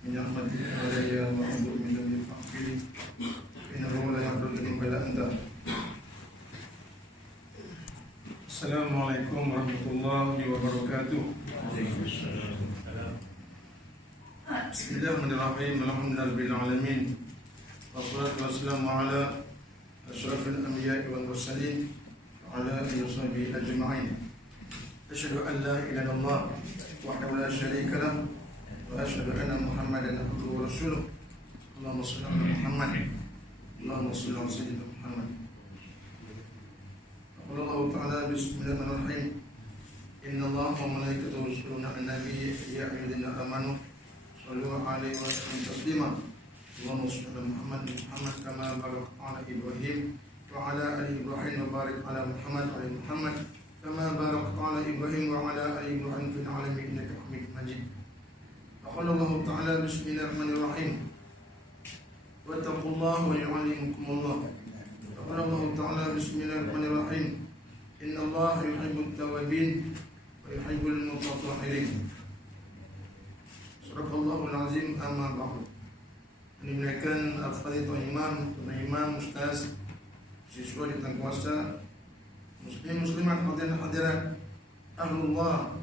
من رحمته علي وأنظر من ذنبي فاغفر لي إنه لا يغفر الذنوب إلا أنت. Assalamualaikum warahmatullahi wabarakatuh. Bismillahirrahmanirrahim. Alhamdulillahirabbil alamin. Wassalatu wassalamu ala asyrafil anbiya'i wal mursalin wa ala alihi washabihi ajma'in. Asyhadu an la ilaha illallah wahdahu la syarika lahu wa asyhadu anna Muhammadan abduhu wa rasuluh. Allahumma shalli ala Muhammad. Allahumma shalli ala sayyidina Muhammad. Allah Ta'ala bismillahirrahmanirrahim. Inna Allah wa malaikatahu yusholluna 'alan nabiy ya ayyuhalladzina amanu shallu 'alaihi wa sallimu taslima. Allahumma shalli 'ala Muhammad kama barakta 'ala Ibrahim wa 'ala ali Ibrahim wa barik 'ala Muhammad wa 'ala Muhammad kama barakta 'ala Ibrahim wa 'ala ali Ibrahim fil 'alamin innaka Hamidum Majid. Qala Allah Ta'ala bismillahirrahmanirrahim. Wattaqullaha wa yu'allimukumullah. Qala Allah Ta'ala bismillahirrahmanirrahim. Inna Allah yuhibbut tawabin wa yuhibbul mutatahhirin. Sadaqallahul azim. Amma ba'd. Dimuliakan al-Fadhil Imam, Ustaz, siswa di Tangkuasa, muslimat hadirat ahlullah,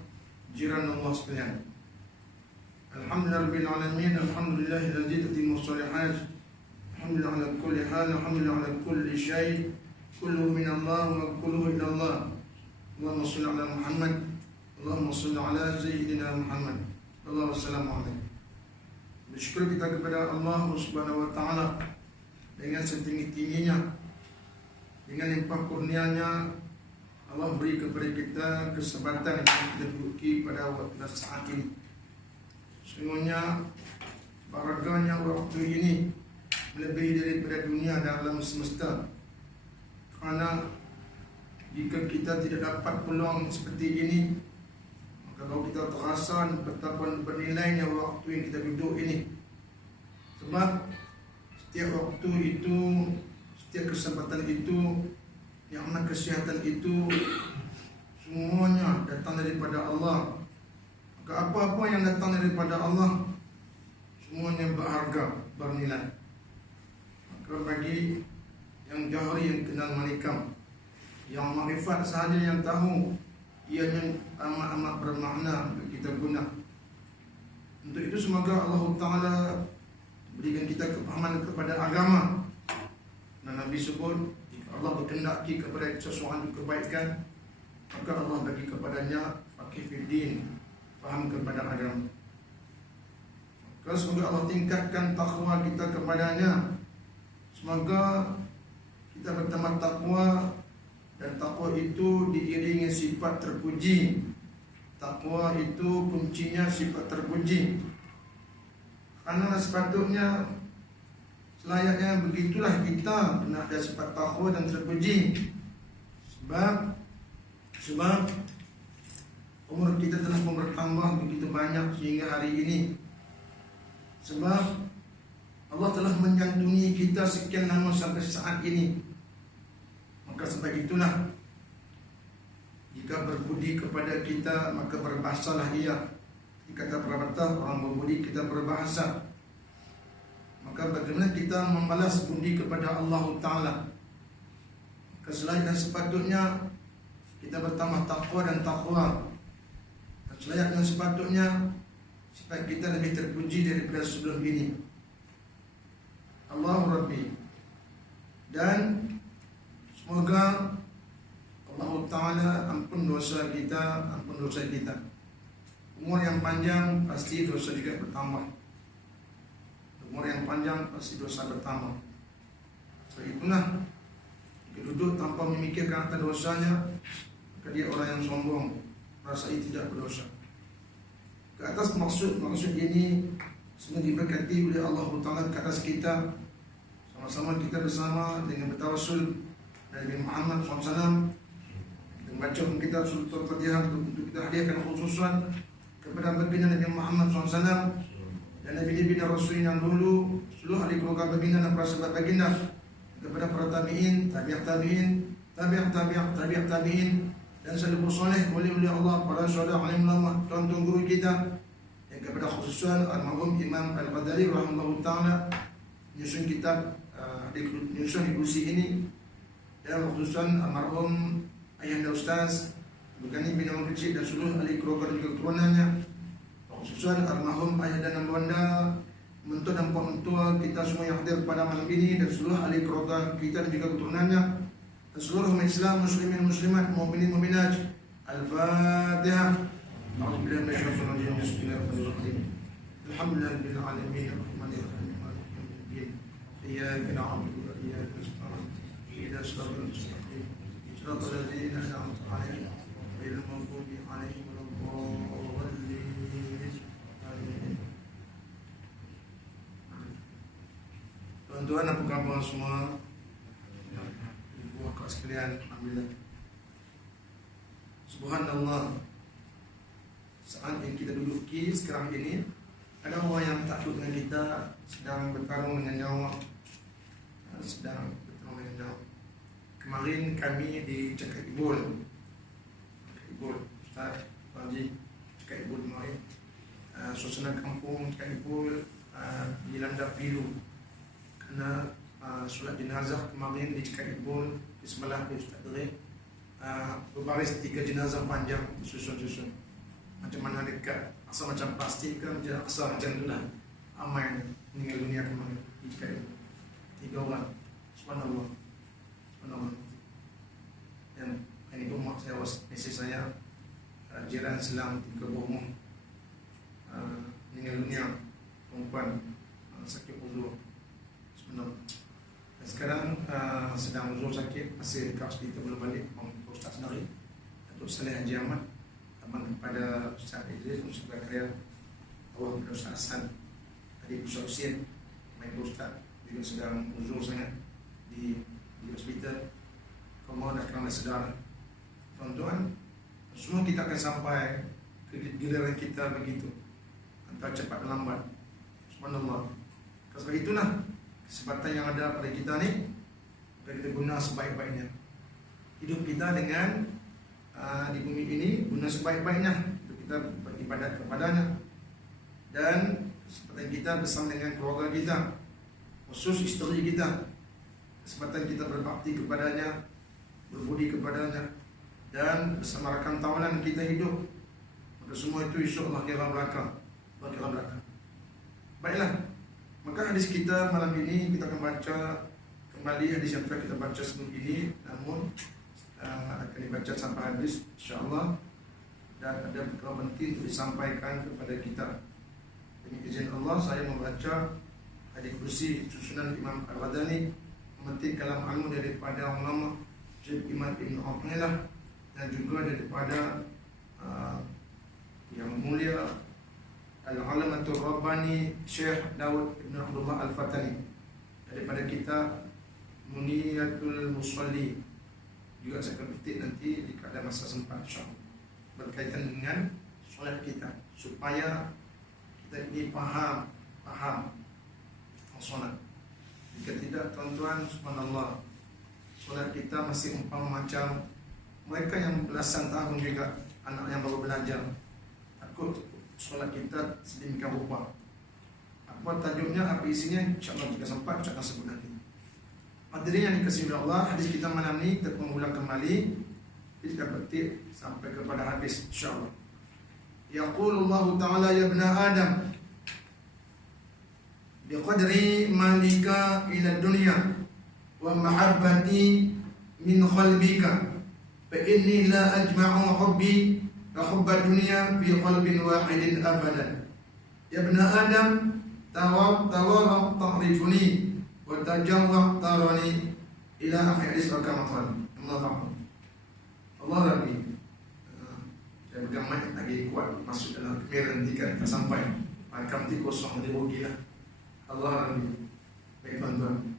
jiran Allah sekalian. Alhamdulillahirabbil alamin. Alhamdulillahilladzi tatimmu shalihat. Alhamdulillah ala kulli hal. Alhamdulillah ala kulli syai'. Kulluhu min Allah wa kulluhu ila Allah. Allahumma shalli ala Muhammad. Allahumma shalli ala sayyidina Muhammad. Allahumma sallallahu alaihi. Bersyukur kita kepada Allah Subhanahu wa taala dengan setinggi-tingginya, dengan limpah kurnianya Allah beri kepada kita kesempatan yang kita duduki pada waktu saat ini. Sesungguhnya barakahnya waktu ini melebihi daripada dunia dan alam semesta. Karena jika kita tidak dapat peluang seperti ini, maka kalau kita terasa betapa bernilainya waktu yang kita duduk ini. Sebab setiap waktu itu, setiap kesempatan itu, nikmat kesehatan itu, semuanya datang daripada Allah. Maka apa-apa yang datang daripada Allah, semuanya berharga, bernilai. Maka bagi yang jahri, yang kenal malikam, yang makrifat sahaja yang tahu, ianya amat-amat bermakna bagi kita guna. Untuk itu semoga Allah Ta'ala berikan kita kepahaman kepada agama. Dan Nabi sebut, jika Allah berkehendaki kepada sesuatu kebaikan, maka Allah bagi kepadanya faqih fiddin, faham kepada agama. Maka semoga Allah tingkatkan takwa kita kepadanya. Semoga kita bertambah takwa, dan takwa itu diiringi sifat terpuji. Takwa itu kuncinya sifat terpuji. Karena sepatutnya selayaknya begitulah kita kena ada sifat takwa dan terpuji. Sebab umur kita telah bertambah begitu banyak sehingga hari ini. Sebab Allah telah menyantuni kita sekian lama sampai saat ini. Maka sebab itulah, jika berbudi kepada kita, maka berbahasalah ia. Kata pepatah, orang berbudi kita berbahasa. Maka bagaimana kita membalas budi kepada Allah Ta'ala? Keselayaknya sepatutnya kita bertambah takwa dan takwa. Keselayaknya sepatutnya supaya kita lebih terpuji daripada sebelum ini. Allahu Rabbi. Dan semoga Allah Ta'ala ampun dosa kita, ampun dosa kita. Umur yang panjang pasti dosa juga bertambah. Umur yang panjang pasti dosa bertambah. So itulah, jika duduk tanpa memikirkan akan dosanya, maka dia orang yang sombong, rasanya tidak berdosa. Ke atas maksud ini semua diberkati oleh Allah Ta'ala ke atas kita. Sama-sama kita bersama dengan bertawassul dari Nabi Muhammad SAW, dan baca kita Suratul Fatihah untuk kita hadiahkan khususan kepada baginda Nabi Muhammad SAW dan Nabi-Nabi dan Rasul yang dulu, seluruh ahli keluarga baginda dan para sahabat baginda, kepada para tabi'in, tabi'at tabi'in dan salafus saleh, wali-wali Allah, para syuhada, alim ulama, tuan-tuan guru kita, dan kepada daripada khususan almarhum Imam Al-Ghazali rahimahullah ta'ala menyusun kitab menyusun kursi ini, dan khususan almarhum Ayahanda Ustaz Bukani bin Ahmad Kecil dan seluruh ahli keluarga dan juga keturunannya, khususan almarhum ayah dan bonda, mentua dan puak mentua kita semua yang hadir pada malam ini, dan seluruh ahli keluarga kita dan juga keturunannya, dan seluruh umat Islam, muslimin muslimat, mukminin mukminat. Al-Fatihah. A'udzubillahi minasyaitonir rajim. Bismillahirrahmanirrahim. Alhamdulillahirabbil alamin, arrahmanir rahim, maliki yaumiddin. Iyyaka na'budu wa iyyaka nasta'in. Ihdinas siratal mustaqim. Siratal ladzina an'amta 'alaihim ghairil maghdubi 'alaihim waladdallin. Amin. Tuan-tuan, apa khabar semua? Ibu kakak sekalian, alhamdulillah. Subhanallah. Saat yang kita duduki sekarang ini, ada orang yang takut dengan kita, sedang bertarung dengan nyawa, Kemarin kami di Cakap Ibul, Ustaz Haji Cakap Ibul kemarin, suasana kampung Cakap Ibul dilanda pilu kerana solat jenazah kemarin di Cakap Ibul di sebelah di Ustaz Dere, berbaris 3 jenazah panjang susun-susun. Macam mana dekat, asal macam plastik ke, asal macam itulah. Amai meninggal dunia kemarin di Cakap Ibul, 3 orang. Subhanallah. Dan ini pun mak saya mesej saya, jiran Islam 3 rumah meninggal dunia, perempuan sakit uzur. Subhanallah. Dan sekarang sedang uzur sakit, masih dekat hospital, belum balik. Ustaz sendiri, Datuk Saleh Haji Ahmad, abang kepada Ustaz Idris, Ustaz Karya, awal kepada Ustaz Hasan, adik Ustaz Husin, main Ustaz juga sedang uzur sangat di hospital. Kamu dah sedar, tuan-tuan, semua kita akan sampai ke giliran kita begitu, entah cepat dan lambat. Subhanallah. Sebab itulah kesempatan yang ada pada kita ni, kita guna sebaik-baiknya. Hidup kita dengan di bumi ini guna sebaik-baiknya untuk kita beribadat kepadanya, dan kesempatan kita bersama dengan keluarga kita, khusus isteri kita, kesempatan kita berbakti kepadanya, berbudi kepadanya, dan bersama rakan tawanan kita hidup. Maka semua itu insya-Allah kira belakang. Baiklah, maka hadis kita malam ini kita akan baca kembali hadis yang telah kita baca sebelum ini, namun akan dibaca sampai habis insya-Allah, dan ada perkara penting untuk disampaikan kepada kita. Dengan izin Allah, saya membaca hadis kursi susunan Imam Al-Ghazali, memetik kalam ilmu daripada ulama Imam Ibn Athaillah, dan juga daripada yang mulia Al-Alamatul Rabbani Syekh Daud Ibn Abdullah Al-Fatani, daripada kitab Muniyatul Musalli. Juga saya akan petik nanti jika ada masa sempat, insyaAllah, berkaitan dengan solat kita, supaya kita ini faham solat. Jika tidak, tuan-tuan, subhanallah, solat kita masih umpama macam mereka yang belasan tahun juga, anak yang baru belajar. Takut solat kita sedemikian rupa. Apa tajuknya, apa isinya, insyaAllah jika sempat saya akan sebut nanti. Hadirin yang dikasihi oleh Allah, hadis kita malam ni kita mengulang kembali, kita petik sampai kepada habis insyaAllah. Yaqulullahu ta'ala ya ibna Adam, biqadri malika ila dunya wa mahabbati min qalbika fa inni la ajma'u hubbi ka hubba dunya fi qalbin wahidin abadan. Ya ibna Adam, tawar ta'rifuni wa tajawwaq tarani ila akhir hadis rakaman. Allah Rabbi. Dan gamai lagi kuat masuk dalam kamera nanti kan kita sampai. Makam ti kosong di rugilah. Allah Rabbi. Baik tuan-tuan,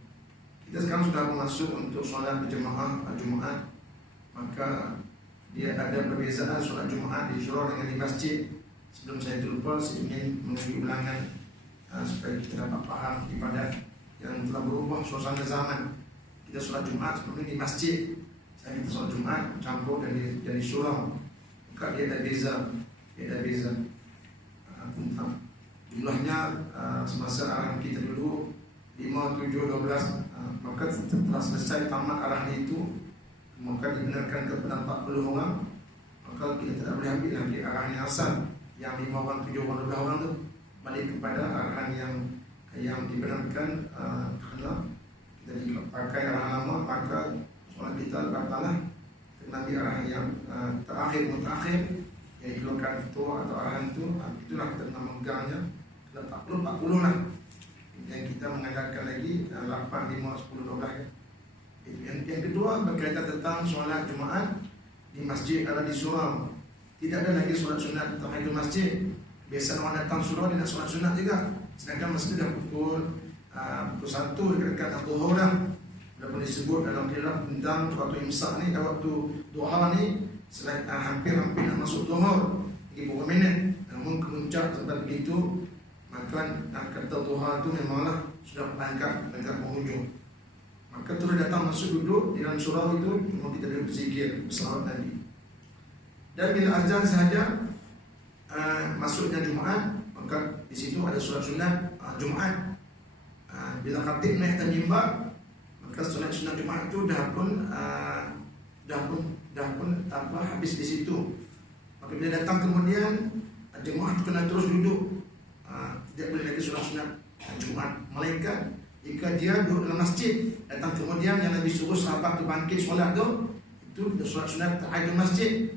kita sekarang sudah masuk untuk solat berjemaah Jumaat. Maka dia ada perbezaan solat Jumaat di surau dengan di masjid. Sebelum saya lupa, saya ingin menguji ulangan supaya kita dapat faham ibadat yang telah berubah suasana zaman. Kita solat Jumaat sebelum ini di masjid, saya kita solat Jumaat campur dari surau. Maka dia ada beza tentang jumlahnya semasa arahan kita dulu 5, 7, 12, maka setelah selesai tamat arahan itu, maka dibenarkan kepada 40 orang, maka kita tidak boleh ambil lagi arahan yang asal yang 5 orang, 7 orang, 12 orang tu, balik kepada arahan yang dibenarkan. Kerana kita pakai arahan lama, maka solat kita batalah. Kita ambil arahan yang terakhir yang dikeluarkan ketua atau arahan itu, itulah kita nak megangnya. 40 lah. Yang kita mengandalkan lagi 8, 5, 10, 12. Yang kedua berkaitan tentang solat Jumaat di masjid atau di surau. Tidak ada lagi solat sunat tahiyatul masjid. Biasa orang datang surau dia nak solat sunat juga. Sedangkan masjid dah pukul 1 dekat zuhur dah. Walaupun disebut dalam khilaf tentang waktu imsak ni, waktu duha ni hampir nak masuk zuhur, 30 minit. Namun kemuncak sampai begitu, maka kata duha tu memanglah sudah angkat penghujung. Maka terus datang masuk duduk di dalam surau itu, cuma kita duduk berzikir berselawat Nabi. Dan bila azan sahaja masuknya Jumaat, maka di situ ada solat sunat Jumaat. Bila khatib naik atas mimbar, maka solat sunat Jumaat itu dah pun habis di situ. Maka bila datang kemudian jemaah kena terus duduk, tidak boleh lagi solat sunat Jumaat. Melainkan jika dia duduk dalam masjid, datang kemudian yang Nabi suruh sahabat tu bangkit solat tu, itu solat sunat tahiyatul masjid,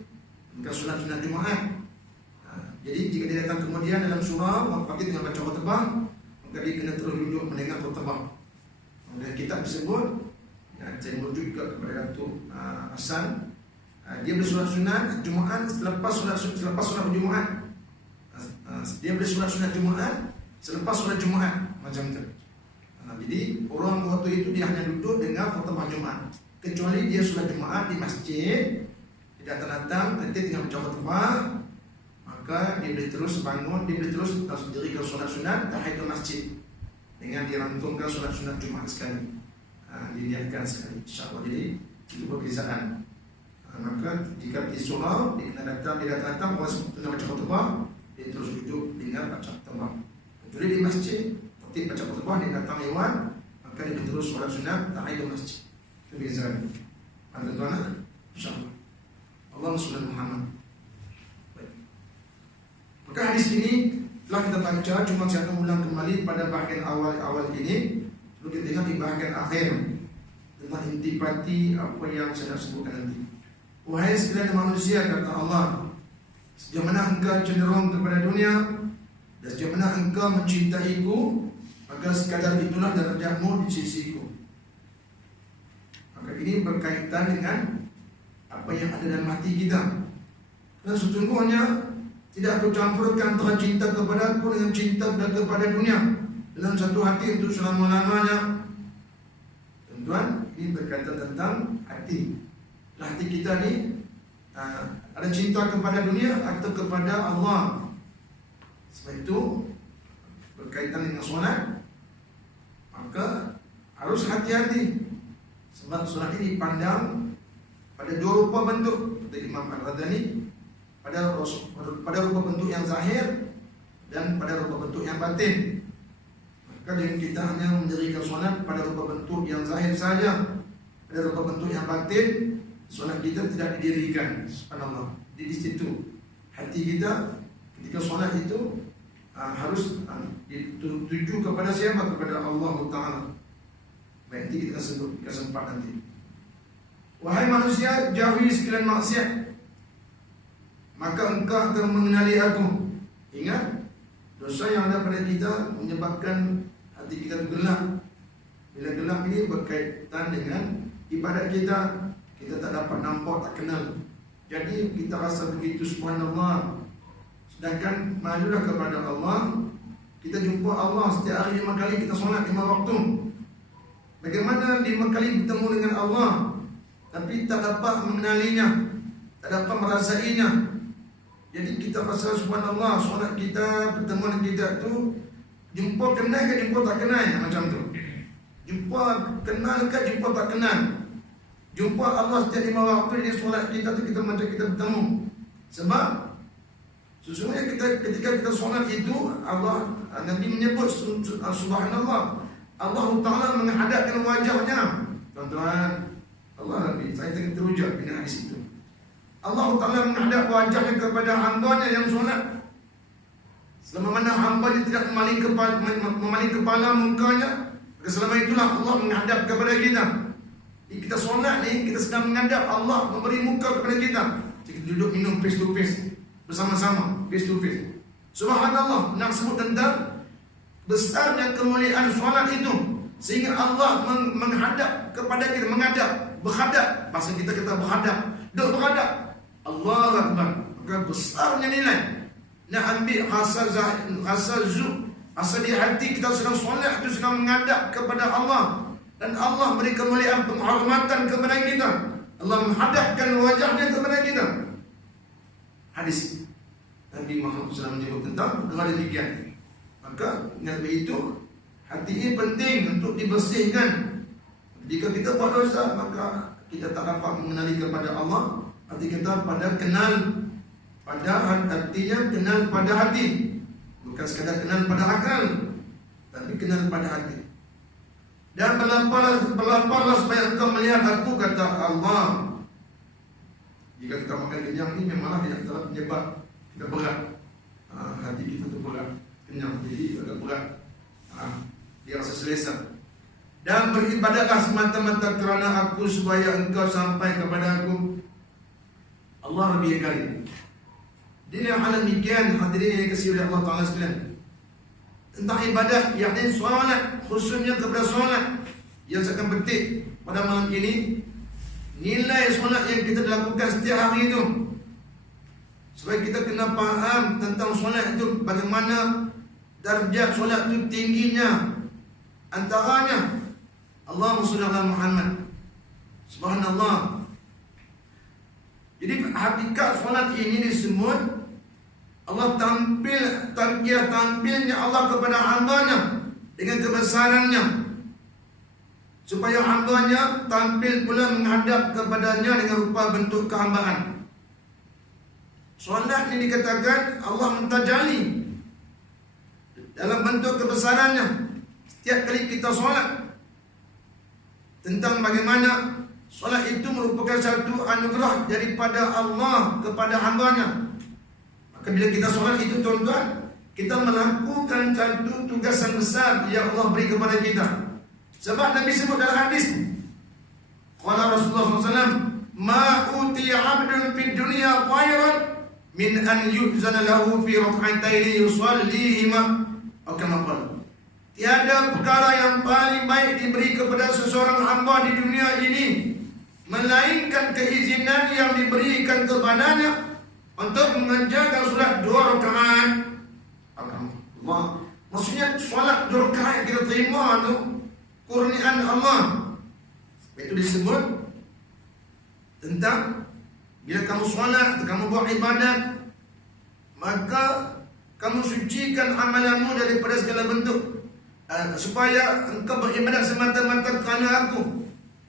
bukan solat sunat Jumaat. Jadi jika dia datang kemudian dalam surau, maka dia tengah baca khutbah, maka dia kena terus duduk mendengar khutbah. Dan kitab tersebut, saya merujuk juga kepada Datuk Hasan, dia boleh solat sunat Jumaat selepas solat Jumaat. Dia boleh solat sunat Jumaat selepas solat Jumaat, macam tu. Jadi orang waktu itu dia hanya duduk dengar khutbah Jumaat, kecuali dia solat Jumaat di masjid, dia datang nanti tinggal baca khutbah, maka dia boleh terus bangun, dia boleh terus dirikan solat sunat tahiyatul masjid dengan dirantungkan solat sunat Jumaat sekali, diniatkan sekali, insyaAllah. Jadi itu perbezaan. Maka jika di surau dia datang orang tengah baca khutbah, dia terus duduk dengar baca khutbah. Kecuali di masjid, ketika baca khutbah dia datang lewat, maka dia terus solat sunat tahiyatul masjid. Itu bezaan. Tuan-tuan, insyaAllah. Allahumma shalli ala Muhammad. Maka hadis ini telah kita baca, cuma saya akan ulang kembali pada bahagian awal ini. Lalu kita tengok di bahagian akhir tentang intipati apa yang saya nak sebutkan nanti. Wahai sekalian manusia, kata Allah, sejauh mana engkau cenderung kepada dunia dan sejauh mana engkau mencintaiku, maka sekadar itulah darjatmu di sisiku. Maka ini berkaitan dengan apa yang ada dalam hati kita. Dan sesungguhnya tidak bercampurkan antara cinta kepada aku dengan cinta kepada dunia dalam satu hati untuk selama-lamanya. Tuan-tuan, ini berkaitan tentang hati. Hati kita ni ada cinta kepada dunia atau kepada Allah. Sebab itu berkaitan dengan solat, maka harus hati-hati. Sebab solat ini dipandang pada dua rupa bentuk, kata Imam Al-Radani, pada rupa bentuk yang zahir dan pada rupa bentuk yang batin. Maka dengan kita hanya mendirikan solat pada rupa bentuk yang zahir saja, pada rupa bentuk yang batin, solat kita tidak didirikan. Subhanallah. Di situ hati kita ketika solat itu harus dituju kepada siapa? Kepada Allah Ta'ala. Baik, nanti kita sebut kesempat nanti. Wahai manusia, jauhi sekalian maksiat, maka engkau akan mengenali aku. Ingat, dosa yang ada pada kita menyebabkan hati kita gelap. Bila gelap ini berkaitan dengan ibadat kita, kita tak dapat nampak, tak kenal. Jadi kita rasa begitu subhanallah. Sedangkan malulah kepada Allah. Kita jumpa Allah setiap hari 5 kali kita solat 5 waktu. Bagaimana 5 kali bertemu dengan Allah tapi tak dapat mengenalinya, tak dapat merasainya. Jadi kita rasa subhanallah, solat kita, pertemuan kita tu jumpa kenal ke jumpa tak kenal, macam tu. Jumpa kenal ke jumpa tak kenal. Jumpa Allah setiap 5 waktu di solat kita tu kita macam kita bertemu. Sebab Sesungguhnya ketika kita solat itu, Nabi menyebut subhanallah, Allah Ta'ala menghadapkan wajahnya. Tuan-tuan, Allah Nabi, saya teruja dengan hadis itu. Allah Ta'ala menghadap wajahnya kepada hambanya yang solat. Selama mana hamba dia tidak memaling kepala mukanya, selama itulah Allah menghadap kepada kita. Kita solat ni, kita sedang menghadap Allah, memberi muka kepada kita. Kita duduk minum face to face bersama-sama, face to face. Subhanallah, nak sebut tentang besarnya kemuliaan solat itu, sehingga Allah menghadap kepada kita, berhadap. Bahasa kita berhadap, duduk berhadap. Allahu Akbar. Maka besarnya nilai. Nak ambil rasa di hati kita sedang solat itu, sedang menghadap kepada Allah, dan Allah beri kemuliaan penghormatan kepada kita. Allah menghadapkan wajahnya kepada kita. Hadis Nabi Muhammad SAW menyebut tentang perkara demikian. Maka Nabi itu, hati ini penting untuk dibersihkan. Jika kita buat dosa, maka kita tak dapat mengenali kepada Allah. Hati kita pada kenal, artinya kenal pada hati. Bukan sekadar kenal pada akal, tapi kenal pada hati. Dan berlaparlah supaya engkau melihat aku, kata Allah. Jika kita makan kenyang ni, memanglah dia telah penyebab kita berat. Hati kita tu berat, kenyang, jadi agak berat. Dia rasa selesa. Dan beribadahlah semata-mata kerana aku, supaya engkau sampai kepada aku. Allah Rabbi Karim. Dini hal demikian, hadirin yang kasih oleh Allah Ta'ala sekalian, tentang ibadah, yakni solat, khususnya kepada solat yang saya akan petik pada malam ini. Nilai solat yang kita lakukan setiap hari itu, supaya kita kena faham tentang solat itu, bagaimana darjat solat itu tingginya. Antaranya Allahumma shalli ala Muhammad. Subhanallah. Jadi hakikat solat ini disebut Allah tampilnya Allah kepada hambanya dengan kebesarannya, supaya hambanya tampil pula menghadap kepadanya dengan rupa bentuk kehambaan. Solat ini dikatakan Allah mentajali dalam bentuk kebesarannya. Setiap kali kita solat, tentang bagaimana solat itu merupakan satu anugerah daripada Allah kepada hambanya. Maka bila kita solat itu, tuan-tuan, kita melakukan satu tugasan besar yang Allah beri kepada kita. Sebab Nabi sebut dalam hadis, qala Rasulullah SAW, ma utiya abdun fid dunya khairan min an yu'zana lahu fi rak'ataini yusallihima, atau kama qala. Tiada perkara yang paling baik diberi kepada seseorang hamba di dunia ini, melainkan keizinan yang diberikan kepadanya untuk mengerjakan solat 2 rakaat. Allah, maksudnya solat 2 rakaat kita terima tu kurniaan Allah. Itu disebut tentang bila kamu solat, kamu buat ibadat, maka kamu sucikan amalanmu daripada segala bentuk, supaya engkau beribadat semata-mata kerana aku.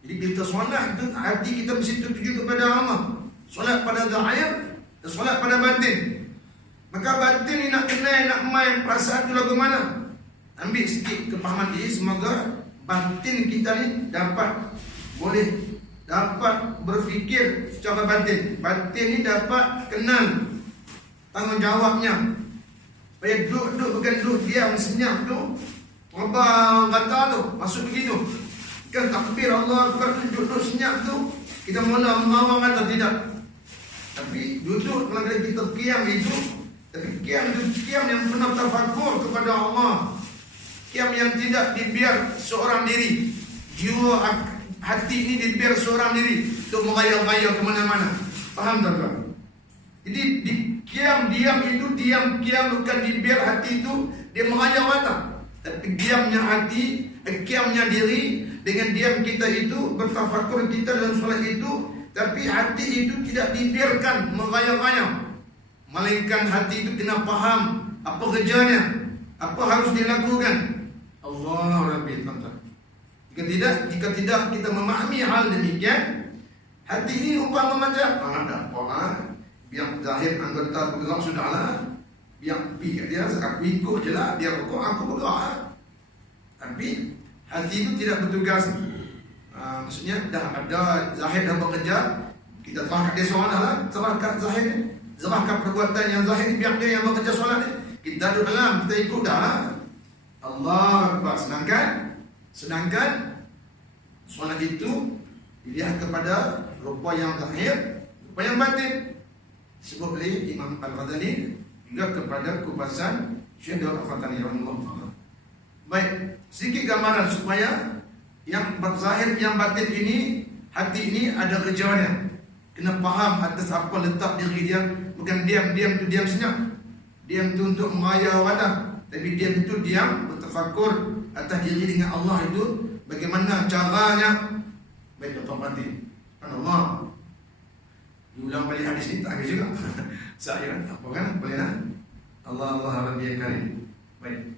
Jadi kita solat itu, hati kita mesti tertuju kepada Allah. Solat pada zahir dan solat pada batin. Maka batin ni nak kenal, nak main perasaan tu lagu mana. Ambil sikit kepahaman ini, semoga batin kita ni boleh berfikir secara batin. Batin ni dapat kenal tanggungjawabnya. Supaya duduk bukan duduk diam senyap tu, terbang kata tu, masuk begitu. Kan takbir Allah Akbar, duduk senyap tu, kita mula mengawang kata tidak. Tapi duduk kalau kita qiyam itu, tapi qiyam itu qiyam yang penuh tafakur kepada Allah. Qiyam yang tidak dibiar seorang diri. Jiwa hati ini dibiar seorang diri untuk mengayal-ngayal ke mana-mana. Faham tak tuan? Jadi di qiyam diam itu, diam qiyam bukan dibiar hati itu dia mengayal mata. Tapi diamnya hati, qiyamnya diri, dengan diam kita itu, bertafakur kita dalam solat itu, tapi hati itu tidak dibiarkan mengayal-ngayal. Melainkan hati itu kena faham apa kerjanya, apa harus dilakukan. Allah Rabbi tuan-tuan. Jika tidak kita memahami hal demikian, hati ini umpama macam ada orang Biar zahir anggota bergerak sudahlah. Biar dia aku ikut je lah. Dia rukuk, aku bergerak lah. Tapi hati itu tidak bertugas. Maksudnya dah ada zahir dah bekerja, kita serahkan dia solat lah. Serahkan zahir ni, serahkan perbuatan yang zahir ni, biar dia yang bekerja solat ni. Kita duduk dalam, kita ikut dah lah. Allah Akbar. Sedangkan solat itu dilihat kepada rupa yang zahir, rupa yang batin. Sebut oleh Imam Al-Ghazali juga kepada kupasan Syekh Daud Al-Fatani rahimahullah. Baik, sedikit gambaran supaya yang zahir yang batin ini, hati ini ada kerjanya. Kena faham atas apa letak diri dia. Bukan diam tu diam senyap. Diam tu untuk meraya wadah, tapi diam itu diam bertafakur atas diri dengan Allah itu. Bagaimana caranya? Baik, tuan batin. Allah. Diulang balik hadis ni tak ada juga. Saya apa kan? Boleh lah. Allah Rabbi Karim. Baik.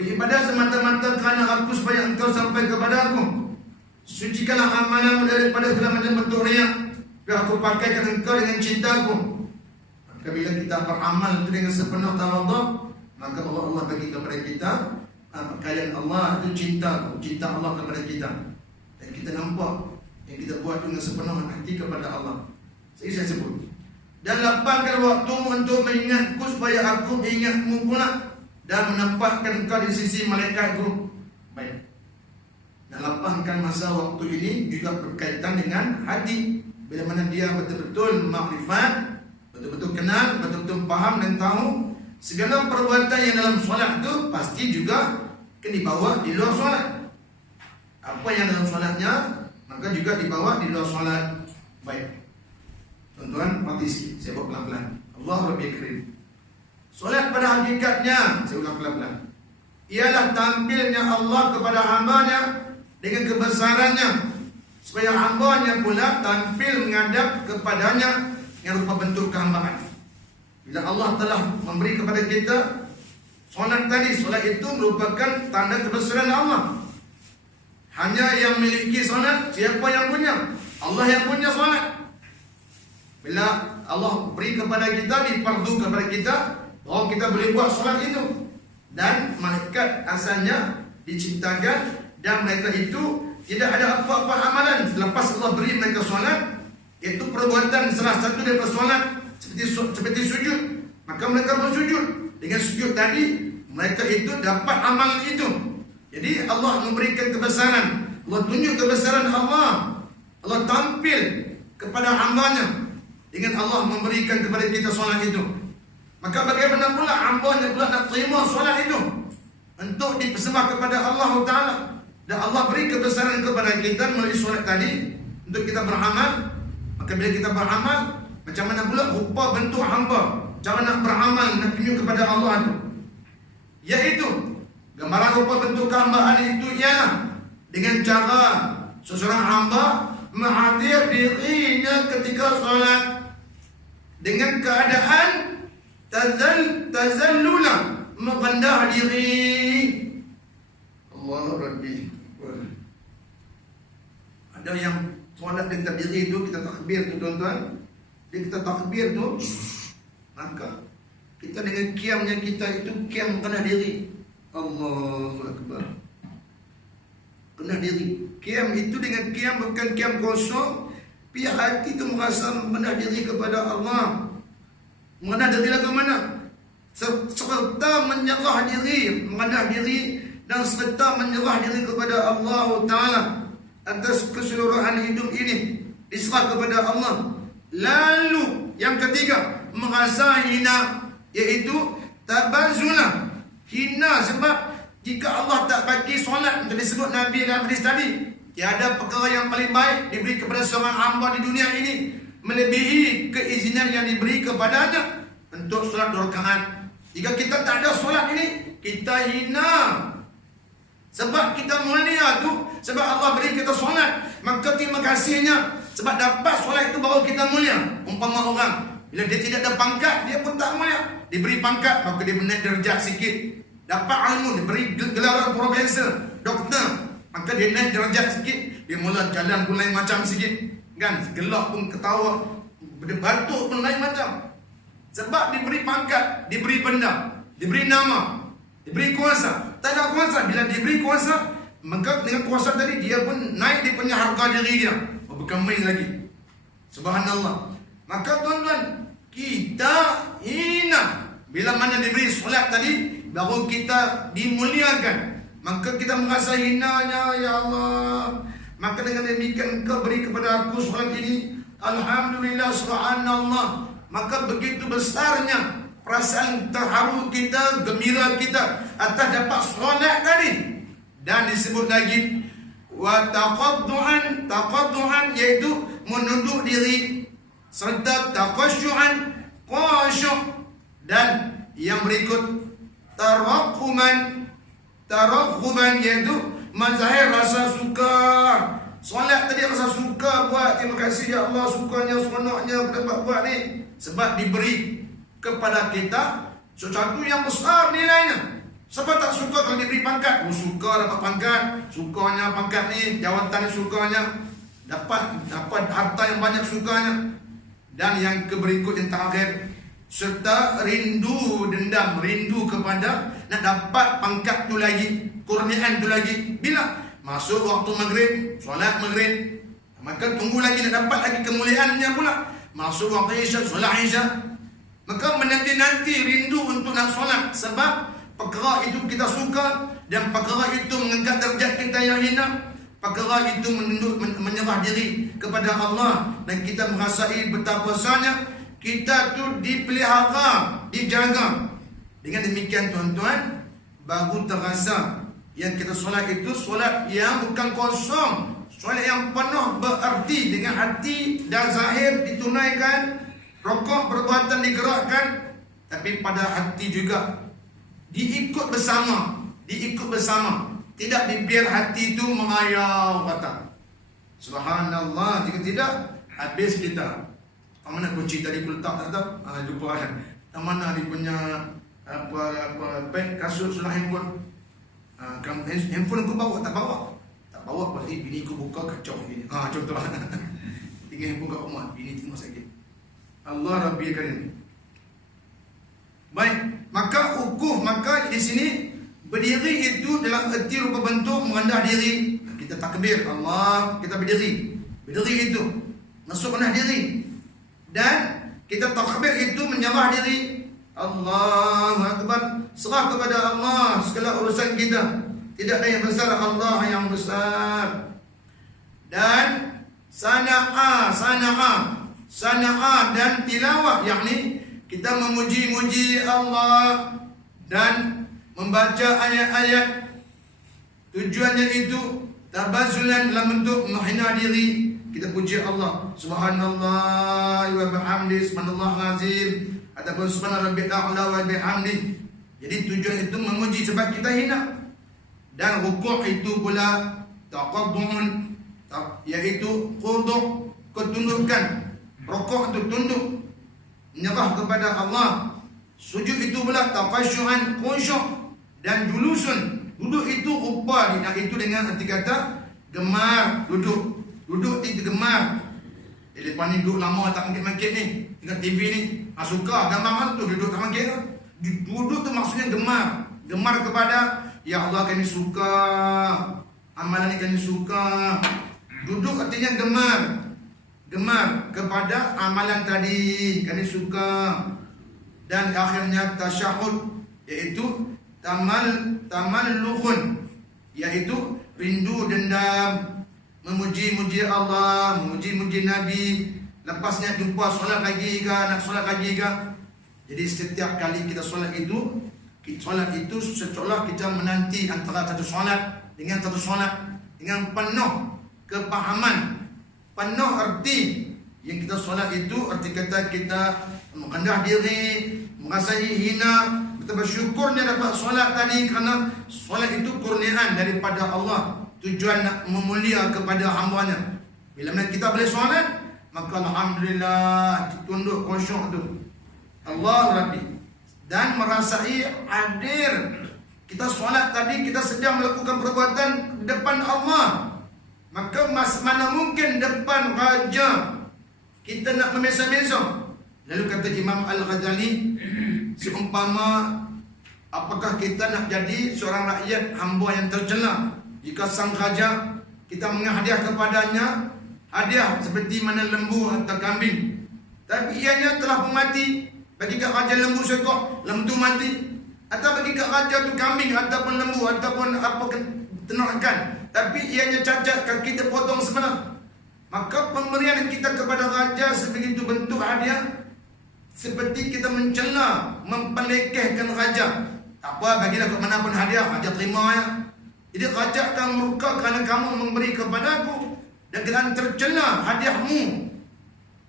Beribadah semata-mata kerana aku supaya engkau sampai kepada aku. Sucikanlah amalanmu daripada segala macam bentuk riak. Biar aku pakaikan engkau dengan cintaku. Maka bila kita beramal itu dengan sepenuh tawaduk, maka Allah bagi kepada kita pakaian Allah itu cinta Allah kepada kita. Dan kita nampak yang kita buat dengan sepenuh hati kepada Allah. Saya sebut. Dan lapangkan waktumu untuk mengingatku supaya aku ingatmu pula, dan menempatkan engkau di sisi malaikatku. Baik. Dan lapangkan masa waktu ini juga berkaitan dengan hati. Bila mana dia betul-betul makrifat, betul-betul kenal, betul-betul faham dan tahu segala perbuatan yang dalam solat itu pasti juga akan dibawa di luar solat. Apa yang dalam solatnya maka juga dibawa di luar solat. Baik. Tuan-tuan, mati sikit. Saya buat pelan-pelan. Allah Rabbi Karim. Solat pada hakikatnya, saya ulang pelan-pelan, ialah tampilnya Allah kepada hambanya dengan kebesarannya, supaya hambanya pula tampil menghadap kepadanya yang rupa bentuk kehambaan. Bila Allah telah memberi kepada kita solat tadi, solat itu merupakan tanda kebesaran Allah. Hanya yang memiliki solat siapa yang punya? Allah yang punya solat. Bila Allah beri kepada kita, difardu kepada kita, bahawa kita boleh buat solat itu. Dan malaikat asalnya diciptakan, dan mereka itu tidak ada apa-apa amalan selepas Allah beri mereka solat, iaitu perbuatan salah satu daripada solat seperti sujud. Maka mereka bersujud. Dengan sujud tadi mereka itu dapat amal itu. Jadi Allah memberikan kebesaran. Allah tunjuk kebesaran Allah. Allah tampil kepada hambanya dengan Allah memberikan kepada kita solat itu. Maka bagaimana pula hambanya pula nak terima solat itu untuk dipersembah kepada Allah Ta'ala. Dan Allah beri kebesaran kepada kita melalui solat tadi untuk kita beramal. Maka bila kita beramal, macam mana pula rupa bentuk hamba, cara nak beramal, nak tunjuk kepada Allah itu, iaitu gambaran rupa bentuk kehambaan itu ialah dengan cara seseorang hamba menghadir dirinya ketika solat dengan keadaan tazallula, merendah diri. Allah Rabbi. Ada yang solat dengan diri itu, kita takbir tu tuan-tuan. Dia kita takbir tu, maka kita dengan kiamnya kita itu kiam kena diri. Allahu Akbar. Kena diri. Kiam itu dengan kiam bukan kiam kosong. Pihak hati itu merasa merendah diri kepada Allah. Merendah diri lagu mana? Serta menyerah diri, merendah diri dan serta menyerah diri kepada Allah Ta'ala atas keseluruhan hidup ini, diserah kepada Allah. Lalu yang ketiga, merasa hina, iaitu tabazuna. Hina sebab jika Allah tak bagi solat, yang disebut Nabi dalam hadis tadi, tiada perkara yang paling baik diberi kepada seorang hamba di dunia ini melebihi keizinan yang diberi kepadanya untuk solat 2 rakaat. Jika kita tak ada solat ini, kita hina. Sebab kita mulia tu, sebab Allah beri kita solat, maka terima kasihnya. Sebab dapat solat itu baru kita mulia. Umpama orang, bila dia tidak ada pangkat, dia pun tak mulia. Diberi pangkat, maka dia naik darjah sikit. Dapat ilmu, diberi gelar profesor, doktor, maka dia naik darjat sikit. Dia mula jalan pun lain macam sikit, kan? Gelak pun ketawa, Batuk pun lain macam. Sebab diberi pangkat, diberi benda, diberi nama, diberi kuasa. Tak ada kuasa. Bila diberi kuasa, maka dengan kuasa tadi dia pun naik dia punya harga diri dia. Bukan main lagi. Subhanallah. Maka tuan-tuan, kita hina. Bila mana diberi solat tadi, baru kita dimuliakan. Maka kita merasa hinanya, ya Allah. Maka dengan demikian Engkau beri kepada aku solat ini, alhamdulillah, subhanallah. Maka begitu besarnya perasaan terharu kita, gembira kita atas dapat solat tadi. Dan disebut lagi wa taqaddu'an, iaitu menunduk diri, serta taqasyu'an, khusyuk. Dan yang berikut tarakhuban, iaitu mazahir rasa suka. Solat tadi rasa suka buat, terima kasih ya Allah, sukanya seronoknya dapat buat ni. Sebab diberi kepada kita sesuatu yang besar nilainya. Sebab tak suka kalau diberi pangkat. Suka dapat pangkat, sukanya pangkat ni, jawatan ni sukanya, dapat harta yang banyak sukanya. Dan yang berikut yang terakhir, serta rindu dendam, rindu kepada nak dapat pangkat tu lagi, kurniaan tu lagi. Bila masuk waktu maghrib, solat maghrib, maka tunggu lagi nak dapat lagi kemuliaannya pula. Masuk waktu isyak, solat isyak, maka menanti-nanti rindu untuk nak solat. Sebab perkara itu kita suka, dan perkara itu mengangkat darjat kita yang hina. Perkara itu menyerah diri kepada Allah. Dan kita merasai betapa besarnya kita tu dipelihara, dijaga. Dengan demikian tuan-tuan, baru terasa yang kita solat itu solat yang bukan kosong, solat yang penuh berarti, dengan hati dan zahir ditunaikan, rokok perbuatan digerakkan, tapi pada hati juga diikut bersama, tidak dibiar hati itu mengayau kata. Subhanallah, jika tidak habis kita. Mana kunci tadi aku letak tak tahu? Lupa kan. Mana dia punya beg, kasut, sudah handphone. Handphone aku bawa tak bawa? Tak bawa apa? Bini aku buka kacau ni. Contoh. Tinggal handphone kat rumah, bini tengok sakit. Allah Rabbi Karim. Baik, maka ukuf, maka di sini berdiri itu dalam erti rupa bentuk merendah diri. Kita takbir Allah, kita berdiri. Berdiri itu masuk rendah diri. Dan kita takbir itu menyerah diri. Allahu Akbar, serah kepada Allah segala urusan kita. Tidak ada yang besar, Allah yang besar. Dan sana'a dan tilawah, yakni kita memuji-muji Allah dan membaca ayat-ayat. Tujuannya itu tabazulan dalam bentuk menghina diri. Kita puji Allah, subhanallah wa bihamdi, subhanallah azim, ataupun subhana rabbil a'la wa bihamdi. Jadi tujuan itu memuji sebab kita hina. Dan rukuk itu pula taqaddu'un, iaitu khudu', ketundukan. Rukuk itu tunduk, menyerah kepada Allah. Sujud itu pula taqasyu'an, khusyuk. Dan julusun, duduk itu rupa itu dengan arti kata gemar, duduk itu gemar. Lepas ni duduk lama tak mangkit-mangkit ni, tengok TV ni, suka gambar mana tu, duduk tak mangkit tu. Duduk tu maksudnya gemar. Gemar kepada, ya Allah kami suka, amalan ni kami suka. Duduk artinya gemar. Gemar kepada amalan tadi, kami suka. Dan akhirnya tasyahud, iaitu tamallukhun, iaitu rindu dendam, memuji-muji Allah, memuji-muji Nabi. Lepasnya jumpa solat lagi ke, nak solat lagi ke. Jadi setiap kali kita solat itu seolah kita menanti antara satu solat dengan satu solat, dengan penuh kepahaman, penuh erti. Yang kita solat itu arti kata kita merendah diri, merasai hina, kita bersyukurnya dapat solat tadi, kerana solat itu kurniaan daripada Allah. Tujuan nak memulia kepada hamba-Nya. Bila mana kita boleh solat, maka alhamdulillah, tunduk khusyuk tu. Allah Rabbi. Dan merasai hadir. Kita solat tadi, kita sedang melakukan perbuatan depan Allah. Maka mana mungkin depan raja kita nak memesa-mesa. Lalu kata Imam Al-Ghazali, seumpama apakah kita nak jadi seorang rakyat hamba yang tercela jika sang raja kita menghadiah kepadanya hadiah seperti mana lembu atau kambing, tapi ianya telah pun mati. Bagi kat raja lembu seekor, lembu tu mati. Atau bagi kat raja tu kambing ataupun lembu ataupun apa ternakan, tapi ianya cacat, kaki terpotong sebelah. Maka pemberian kita kepada raja sebegitu bentuk hadiah seperti kita mencela, mempelekehkan raja. Tak apa, bagilah ke mana pun hadiah, raja terima ya. Jadi raja akan murka kerana kamu memberi kepadaku dan kerana tercela hadiahmu.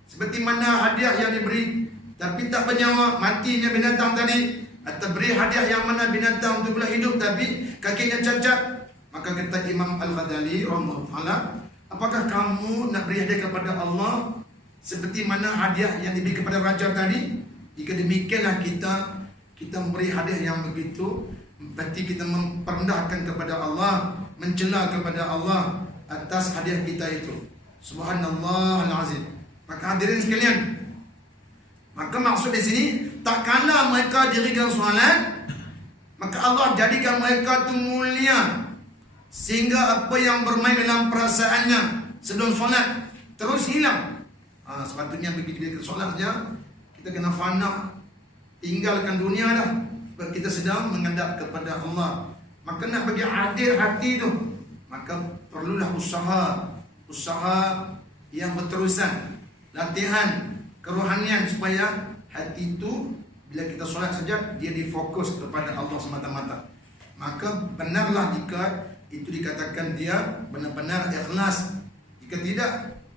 Seperti mana hadiah yang diberi tapi tak bernyawa, matinya binatang tadi. Atau beri hadiah yang mana binatang itu pula hidup tapi kakinya cacat. Maka kata Imam Al-Ghazali rahimahullah, apakah kamu nak beri hadiah kepada Allah seperti mana hadiah yang diberi kepada raja tadi? Jika demikianlah kita memberi hadiah yang begitu, berarti kita memperendahkan kepada Allah, mencela kepada Allah atas hadiah kita itu. Subhanallah al-azim. Maka hadirin sekalian, maka maksud di sini, tak kala mereka dirikan solat, maka Allah jadikan mereka itu mulia, sehingga apa yang bermain dalam perasaannya sebelum solat terus hilang. Sepatutnya begitu kita solat saja, kita kena fana, tinggalkan dunia dah, sebab kita sedang menghadap kepada Allah. Maka nak bagi hadir hati tu, maka perlulah usaha yang berterusan, latihan kerohanian supaya hati itu bila kita solat saja dia difokus kepada Allah semata-mata. Maka benarlah jika itu dikatakan dia benar-benar ikhlas. Jika tidak,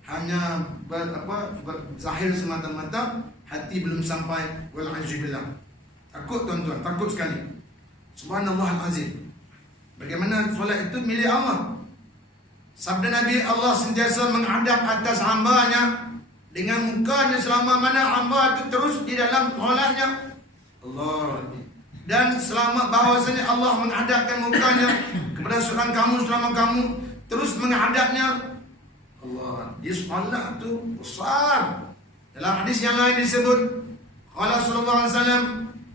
hanya berzahir semata-mata, hati belum sampai, wal'azubillah. Takut tuan-tuan, takut sekali. Subhanallah al-azim. Bagaimana solat itu milik Allah. Sabda Nabi, Allah sentiasa menghadap atas hambanya dengan mukanya selama mana hamba itu terus di dalam solatnya. Allah. Dan selama bahawasanya Allah menghadapkan mukanya kepada seorang kamu selama kamu terus menghadapnya, Allah. Dia solat itu besar. Dalam hadis yang lain disebut, qala sallallahu alaihi wasallam,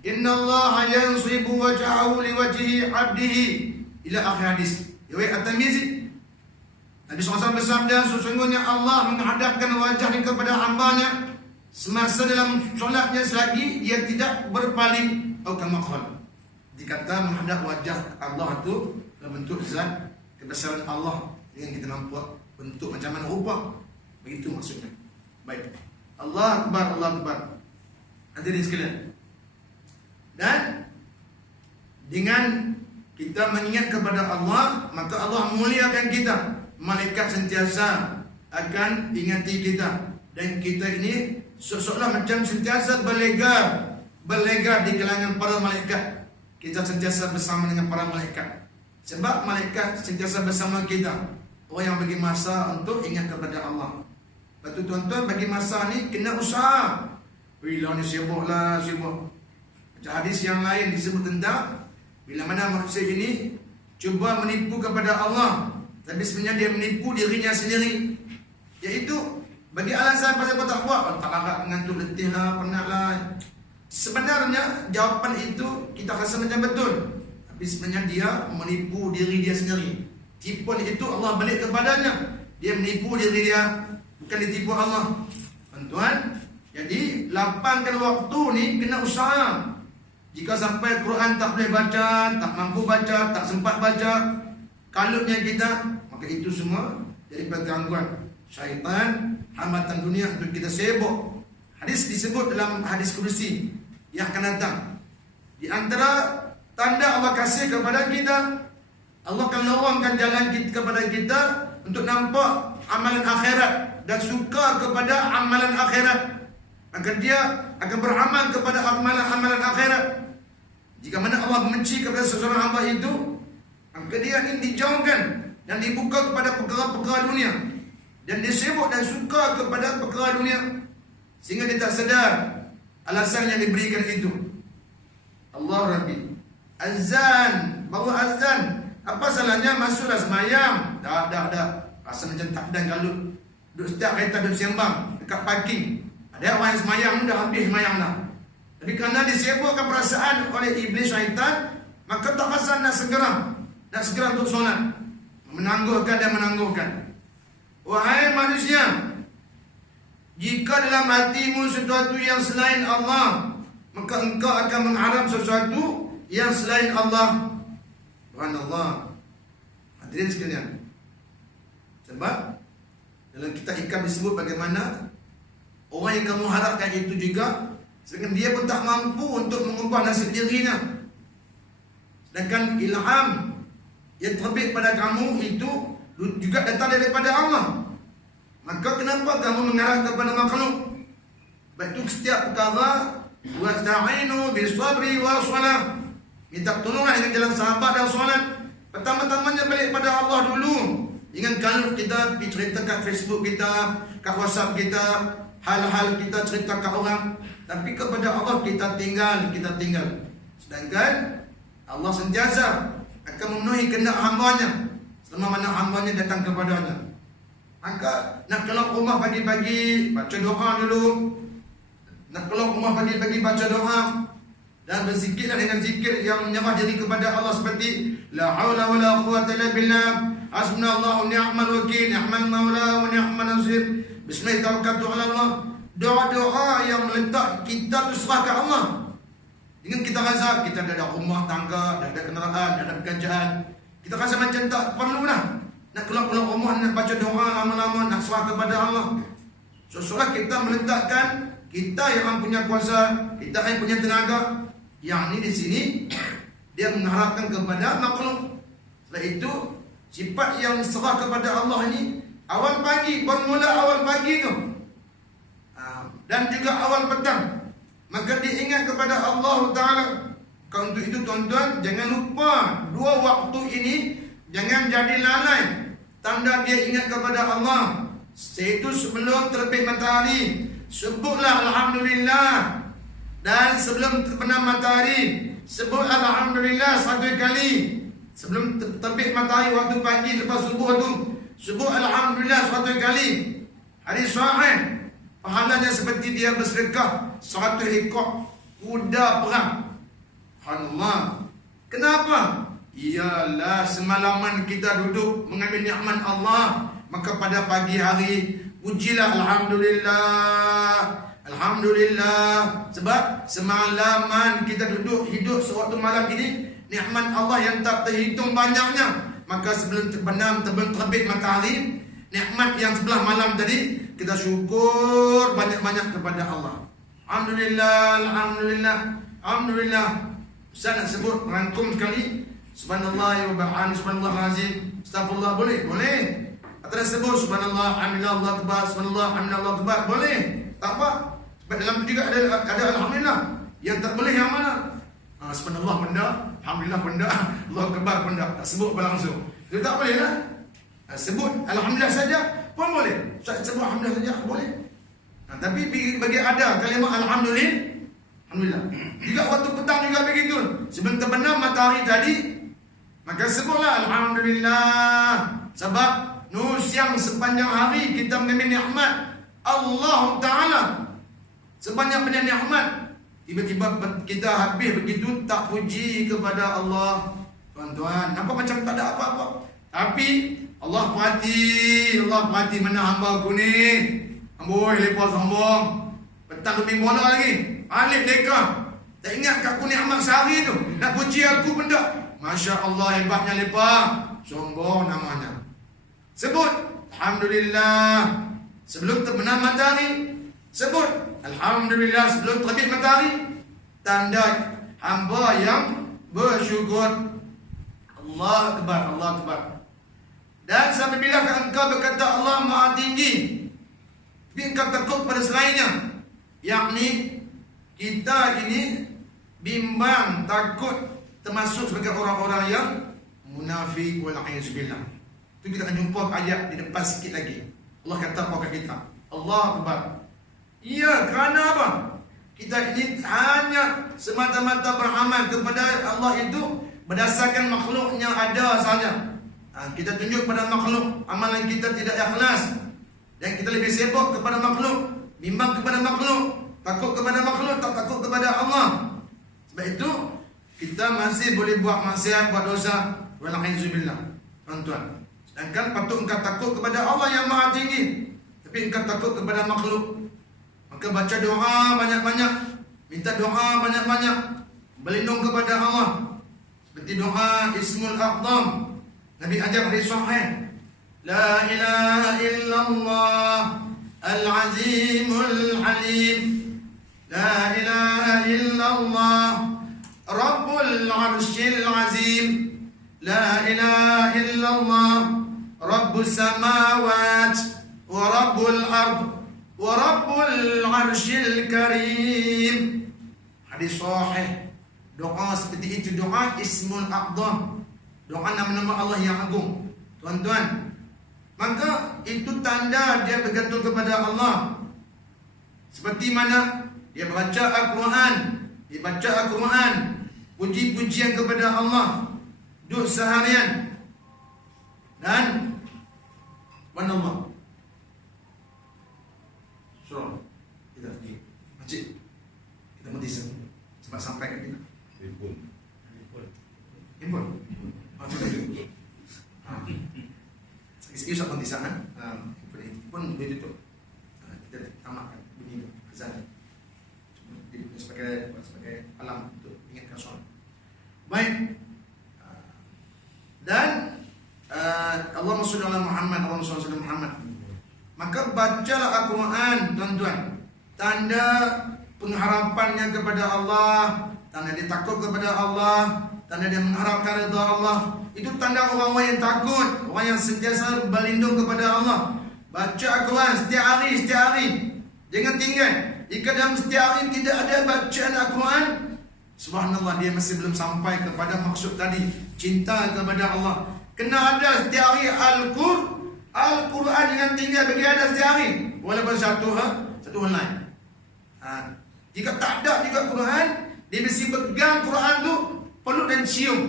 inna Allah yansibu wajhahu liwajhi 'abdihi, ila akhir hadis. Riwayat At-Tirmizi. Nabi SAW bersabda, sesungguhnya Allah menghadapkan wajahnya kepada hambanya semasa dalam solatnya selagi dia tidak berpaling. Atau kama qala, dikata menghadap wajah Allah itu dalam bentuk zat kebesaran Allah dengan kita nampak bentuk macam mana rupa. Begitu maksudnya. Baik. Allah Akbar, Allah Akbar. Hadirin sekalian. Dan dengan kita mengingat kepada Allah, maka Allah memuliakan kita. Malaikat sentiasa akan ingati kita, dan kita ini seolah macam sentiasa berlegar di kalangan para malaikat. Kita sentiasa bersama dengan para malaikat, sebab malaikat sentiasa bersama kita. Orang yang bagi masa untuk ingat kepada Allah. Lepas tu tuan-tuan, bagi masa ni kena usaha. Bila ni sibuklah, sibuk. Macam hadis yang lain disebut tentang bila mana manusia ini cuba menipu kepada Allah, tapi sebenarnya dia menipu dirinya sendiri. Iaitu bagi alasan pasal apa tak buat, tak larat, mengantuk, letih lah, penat lah. Sebenarnya jawapan itu kita rasa macam betul, tapi sebenarnya dia menipu diri dia sendiri. Tipuan itu Allah balik kepadanya. Dia menipu diri dia, bukan ditipu Allah. Tuan-tuan, jadi lapangkan waktu ni kena usaha. Jika sampai Quran tak boleh baca, tak mampu baca, tak sempat baca, kalutnya kita, maka itu semua daripada gangguan syaitan, hambatan dunia untuk kita sibuk. Hadis disebut dalam hadis kursi yang akan datang. Di antara tanda Allah kasih kepada kita, Allah akan lawangkan jalan kita kepada kita untuk nampak amalan akhirat dan suka kepada amalan akhirat. Maka dia akan beramal kepada amalan akhirat. Jika mana Allah membenci kepada seseorang hamba itu, maka dia ingin dijauhkan dan dibuka kepada perkara-perkara dunia, dan dia sibuk dan suka kepada perkara dunia, sehingga dia tak sedar alasan yang diberikan itu. Allah Rabbi. Azan, bawa azan. Apa salahnya masuklah semayang? Dah. Rasa macam tak dan kalut. Duduk setiap kereta duduk sembang. dekat parking. Ada orang yang semayang dah habis semayang dah. Tapi kerana disibukkan perasaan oleh iblis syaitan, maka tak rasa nak segera untuk solat. Menangguhkan dan menangguhkan. Wahai manusia, jika dalam hatimu sesuatu yang selain Allah, maka engkau akan mengharap sesuatu yang selain Allah. Subhanallah. Hadirin sekalian. Sebab dalam kitab Hikam disebut bagaimana orang yang kamu harapkan itu juga, sedangkan dia pun tak mampu untuk mengubah nasib dirinya. Sedangkan ilham yang terbit pada kamu itu juga datang daripada Allah. Maka kenapa kamu mengarah kepada makhluk? Baik itu setiap perkara, wasta'inu bisabri wassalah. Minta tolonglah dengan jalan sahabat dan solat. Pertama-tamanya balik pada Allah dulu. Jangan kalau kita cerita kat Facebook kita, kat WhatsApp kita, hal-hal kita cerita kat orang, tapi kepada Allah kita tinggal. Sedangkan Allah sentiasa akan memenuhi kehendak hambanya selama mana hambanya datang kepadanya. Maka nak keluar rumah pagi-pagi baca doa dulu. Nak keluar rumah pagi-pagi baca doa dan berzikirlah dengan zikir yang menyerah diri kepada Allah seperti la haula wala quwwata illa billah, hasbunallahu ni'mal wakil, ni'mal maula wa ni'man nasir, bismillah tawakkaltu 'ala Allah. Doa-doa yang meletak kita tu serah ke Allah. Dengan kita rasa kita dah ada rumah tangga, dah ada kenderaan, dah ada pekerjaan, kita rasa macam tak perlu dah nak keluar rumah, nak baca doa lama-lama, nak serah kepada Allah. Seolah kita meletakkan kita yang punya kuasa, kita yang punya tenaga. Yang ni di sini dia mengharapkan kepada makhluk. Setelah itu sifat yang serah kepada Allah ni awal pagi, bermula awal pagi tu, dan juga awal petang. Maka dia ingat kepada Allah Ta'ala. Untuk itu tuan-tuan, jangan lupa dua waktu ini jangan jadi lalai. Tanda dia ingat kepada Allah, iaitu sebelum terbit matahari sebutlah Alhamdulillah. Dan sebelum terbenam matahari sebut Alhamdulillah 1 kali. Sebelum terbit matahari waktu pagi lepas subuh tu sebut Alhamdulillah 1 kali. Hadis sahih, pahalanya seperti dia bersedekah 100 ekor kuda perang. Subhanallah. Kenapa? Ialah semalaman kita duduk mengambil nikmat Allah, maka pada pagi hari pujilah Alhamdulillah. Alhamdulillah. Sebab semalaman kita duduk hidup sewaktu malam ini, nikmat Allah yang tak terhitung banyaknya. Maka sebelum terbenam terbit matahari, nikmat yang sebelah malam tadi, kita syukur banyak-banyak kepada Allah. Alhamdulillah, Alhamdulillah, Alhamdulillah. Ustaz nak sebut rangkum sekali. Subhanallah wa bihamdihi, subhanallahazim. Astagfirullah boleh? Boleh. Atau nak sebut subhanallah, alhamdulillah, Allah akbar, subhanallah, alhamdulillah, Allah akbar. Boleh. Tak apa. Sebab dalam itu juga ada alhamdulillah. Yang tak boleh yang mana? Subhanallah benda, alhamdulillah benda, Allah akbar benda. Tak sebut apa langsung. Itu tak boleh lah. Sebut alhamdulillah saja pun boleh. Sebut alhamdulillah saja boleh. Tapi bagi ada kalimah alhamdulillah, alhamdulillah. Juga waktu petang juga begitu. Sebelum terbenam matahari tadi, maka sebutlah alhamdulillah. Sebab siang sepanjang hari kita mengambil nikmat Allah Ta'ala. Sebanyak-banyak nikmat, tiba-tiba kita habis begitu tak puji kepada Allah. Tuan-tuan, nampak macam tak ada apa-apa. Tapi Allah perhati mana hamba aku ni. Amboi, lepas sombong. Petang demi bola lagi. Alik deka. Tak ingat kat aku nikmat sehari tu. Nak puji aku pun tak. Masya Allah, hebatnya lepas. Sombong namanya. Sebut Alhamdulillah sebelum terbenam matahari. Sebut Alhamdulillah sebelum terbit matahari. Tanda hamba yang bersyukur. Allah Akbar, Allah Akbar. Dan sampai bila engkau berkata Allah Maha Tinggi, tapi engkau takut pada selainnya, yakni kita ini bimbang, takut termasuk sebagai orang-orang yang munafik wal'iyazbillah. Itu kita akan jumpa ayat di depan sikit lagi. Allah kata apa kat kita? Allah Akbar. Ya, kerana apa? Kita ini hanya semata-mata beramal kepada Allah itu berdasarkan makhluk yang ada saja. Kita tunjuk pada makhluk, amalan kita tidak ikhlas, dan kita lebih sibuk kepada makhluk. bimbang kepada makhluk, takut kepada makhluk, tak takut kepada Allah. Sebab itu kita masih boleh buat maksiat, buat dosa. Walaizubillah, tuan-tuan. Sedangkan patut engkau takut kepada Allah yang Maha Tinggi, tapi engkau takut kepada makhluk. Maka baca doa banyak-banyak, minta doa banyak-banyak, berlindung kepada Allah. Seperti doa Ismul A'zam, Nabi ajar hadis sahih, La ilaha illallah Al-Azimul Halim, La ilaha illallah Rabbul Arshil Azim, La ilaha illallah Rabbus Samawat wa Rabbul Ard wa Rabbul Arshil Karim. Hadis sahih. Doa seperti itu, doa Ismul A'zam, doa nama-nama Allah yang agung. Tuan-tuan, maka itu tanda dia bergantung kepada Allah. Seperti mana dia baca Al-Quran, dia baca Al-Quran, puji-pujian kepada Allah, duduk seharian. Dan subhanallah, so kita pergi masjid, kita mesti sebab sampai ke kita Impun. Isu apa di sana? Pun begitu. Kita tamatkan begini azan. Sebagai alam untuk ingatkan solat. Baik. Dan Allahumma shalli ala Muhammad, Allahumma shalli ala Muhammad. Maka bacalah Al-Quran, tuan-tuan. Tanda pengharapannya kepada Allah, tanda dia takut kepada Allah, tanda dia mengharapkan redha Allah. Itu tanda orang-orang yang takut, orang yang sentiasa berlindung kepada Allah. Baca Al-Quran setiap hari. Jangan tinggal. Jika dalam setiap hari tidak ada bacaan Al-Quran, subhanallah, dia masih belum sampai kepada maksud tadi, cinta kepada Allah. Kena ada setiap hari Al-Quran dengan tinggal bagi ada setiap hari, walaupun satu helai. Jika tak ada juga Quran, dia mesti pegang Quran tu, peluk dan cium.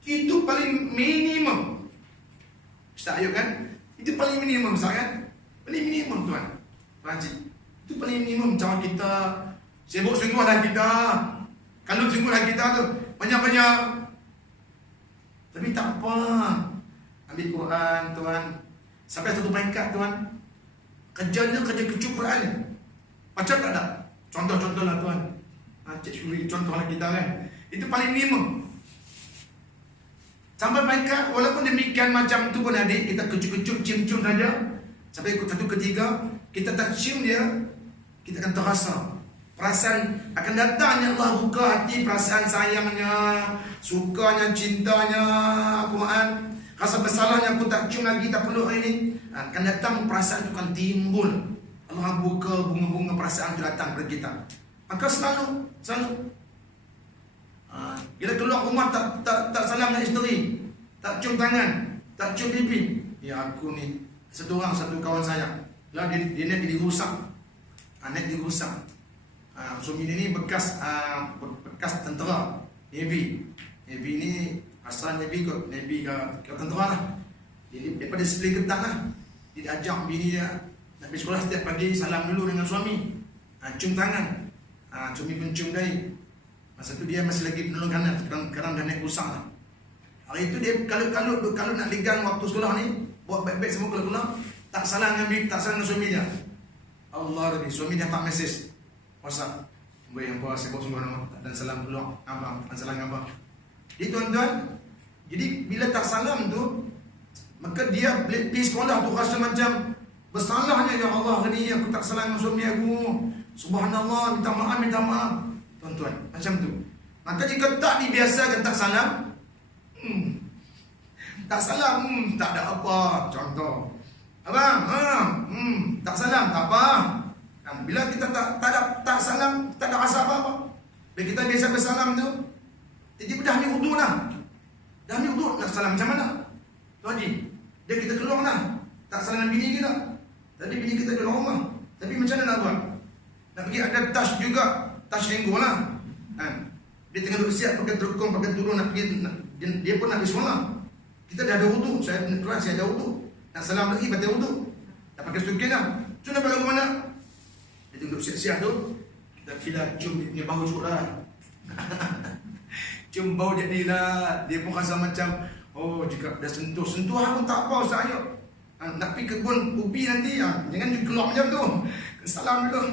Itu paling minimum. Ustaz Ayub kan? Itu paling minimum, Ustaz kan? Paling minimum, tuan. Wajib. Itu paling minimum. Cara kita sibuk sungguh dah kita. Kalau sungguh dah kita tu banyak-banyak. Tapi tak apa. Ambil Quran, tuan. Sampai satu peringkat, tuan. Kerjanya kerja kecup Quran. Baca tak ada? Contoh-contoh lah, tuan. Cik Syuri, contoh lah kita kan. Itu paling minimum. Sampai peringkat, walaupun demikian macam tu pun adik, kita kecup-kecup, cium-cium saja. Sampai satu ketiga, kita tak cium dia, kita akan terasa. Perasaan akan datangnya Allah buka hati, perasaan sayangnya, sukanya, cintanya Al-Quran. Rasa bersalahnya aku tak cium lagi, tak peluk hari ini. Akan datang perasaan itu akan timbul. Allah buka bunga-bunga perasaan itu datang kepada kita. Maka selalu bila keluar rumah tak salam dengan isteri, tak cium tangan, tak cium pipi. Ya aku ni satu kawan saya, lah dia nak dirusak. Anak dirusak. Suami dia ni bekas tentera, Navy ni asal Navy ke tentera lah. Dia daripada sebelah Kedah lah. Dia ajak bini dia nak pergi sekolah setiap pagi, salam dulu dengan suami. Cium tangan. Suami pun cium dahi. Masa tu dia masih lagi penolong kanan, sekarang dah naik rusak lah. Hari itu dia kalau nak ligang waktu sekolah ni, buat baik-baik semua keluar, tak salah dengan suami dia. Allah Rabbi, suami dia tak mesej WhatsApp. Boleh yang bawa sebut semua nama dan salam keluar abang, dan salam abang. Jadi tuan-tuan, jadi bila tak salam tu, maka dia pergi sekolah tu rasa macam bersalahnya, ya Allah, hari ni aku tak salam dengan suami aku. Subhanallah, minta maaf. Tuan-tuan, macam tu. Maka jika tak dibiasakan tak salam, tak salam, tak ada apa. Contoh, abang, tak salam, tak apa. Bila kita tak salam, tak ada rasa apa-apa. Bila kita biasa bersalam tu, jadi dah ambil wudu lah. Dah ambil wudu, nak salam macam mana? Tu Haji, dia kita keluar lah. Tak salam dengan bini kita. Tadi bini kita di rumah. Tapi macam mana nak buat? Nak pergi ada touch juga. Touch lenggo lah. Dia tengah duduk siap pakai terukung, pakai turun nak pergi, dia pun nak pergi sekolah. Kita dah ada wudu, saya ada wudu. Nak salam lagi batal wudu. Dah pakai sukin lah. So nak balik ke mana? Kita duduk siap-siap tu, kita cium dia punya bahu cukup lah. Cium bau jadilah. Dia pun rasa macam, oh jika dah sentuh pun tak apa Ustaz, ayo. Nak pergi kebun ubi nanti, jangan keluar macam tu. Salam dulu.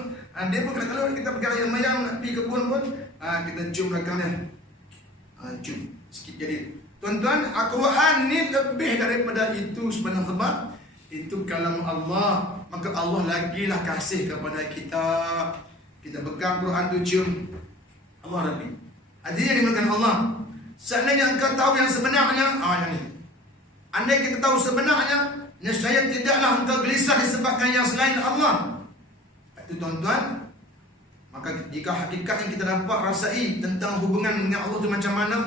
Dia pun kalau kita pergi ayam mayang nak pergi kebun pun, kita cium belakang dia. Cium sikit jadi. Tuan-tuan, Al-Quran ni lebih daripada itu sebenarnya sebab itu kalam Allah. Maka Allah lagilah kasih kepada kita. Kita pegang Quran tu cium. Allah Rabbi. Hadirin yang dimuliakan Allah. Seandainya engkau tahu yang sebenarnya, yang ni. Andai kita tahu sebenarnya, nescaya tidaklah engkau gelisah disebabkan yang selain Allah. Itu tuan-tuan, maka jika hakikat yang kita dapat rasai tentang hubungan dengan Allah itu macam mana,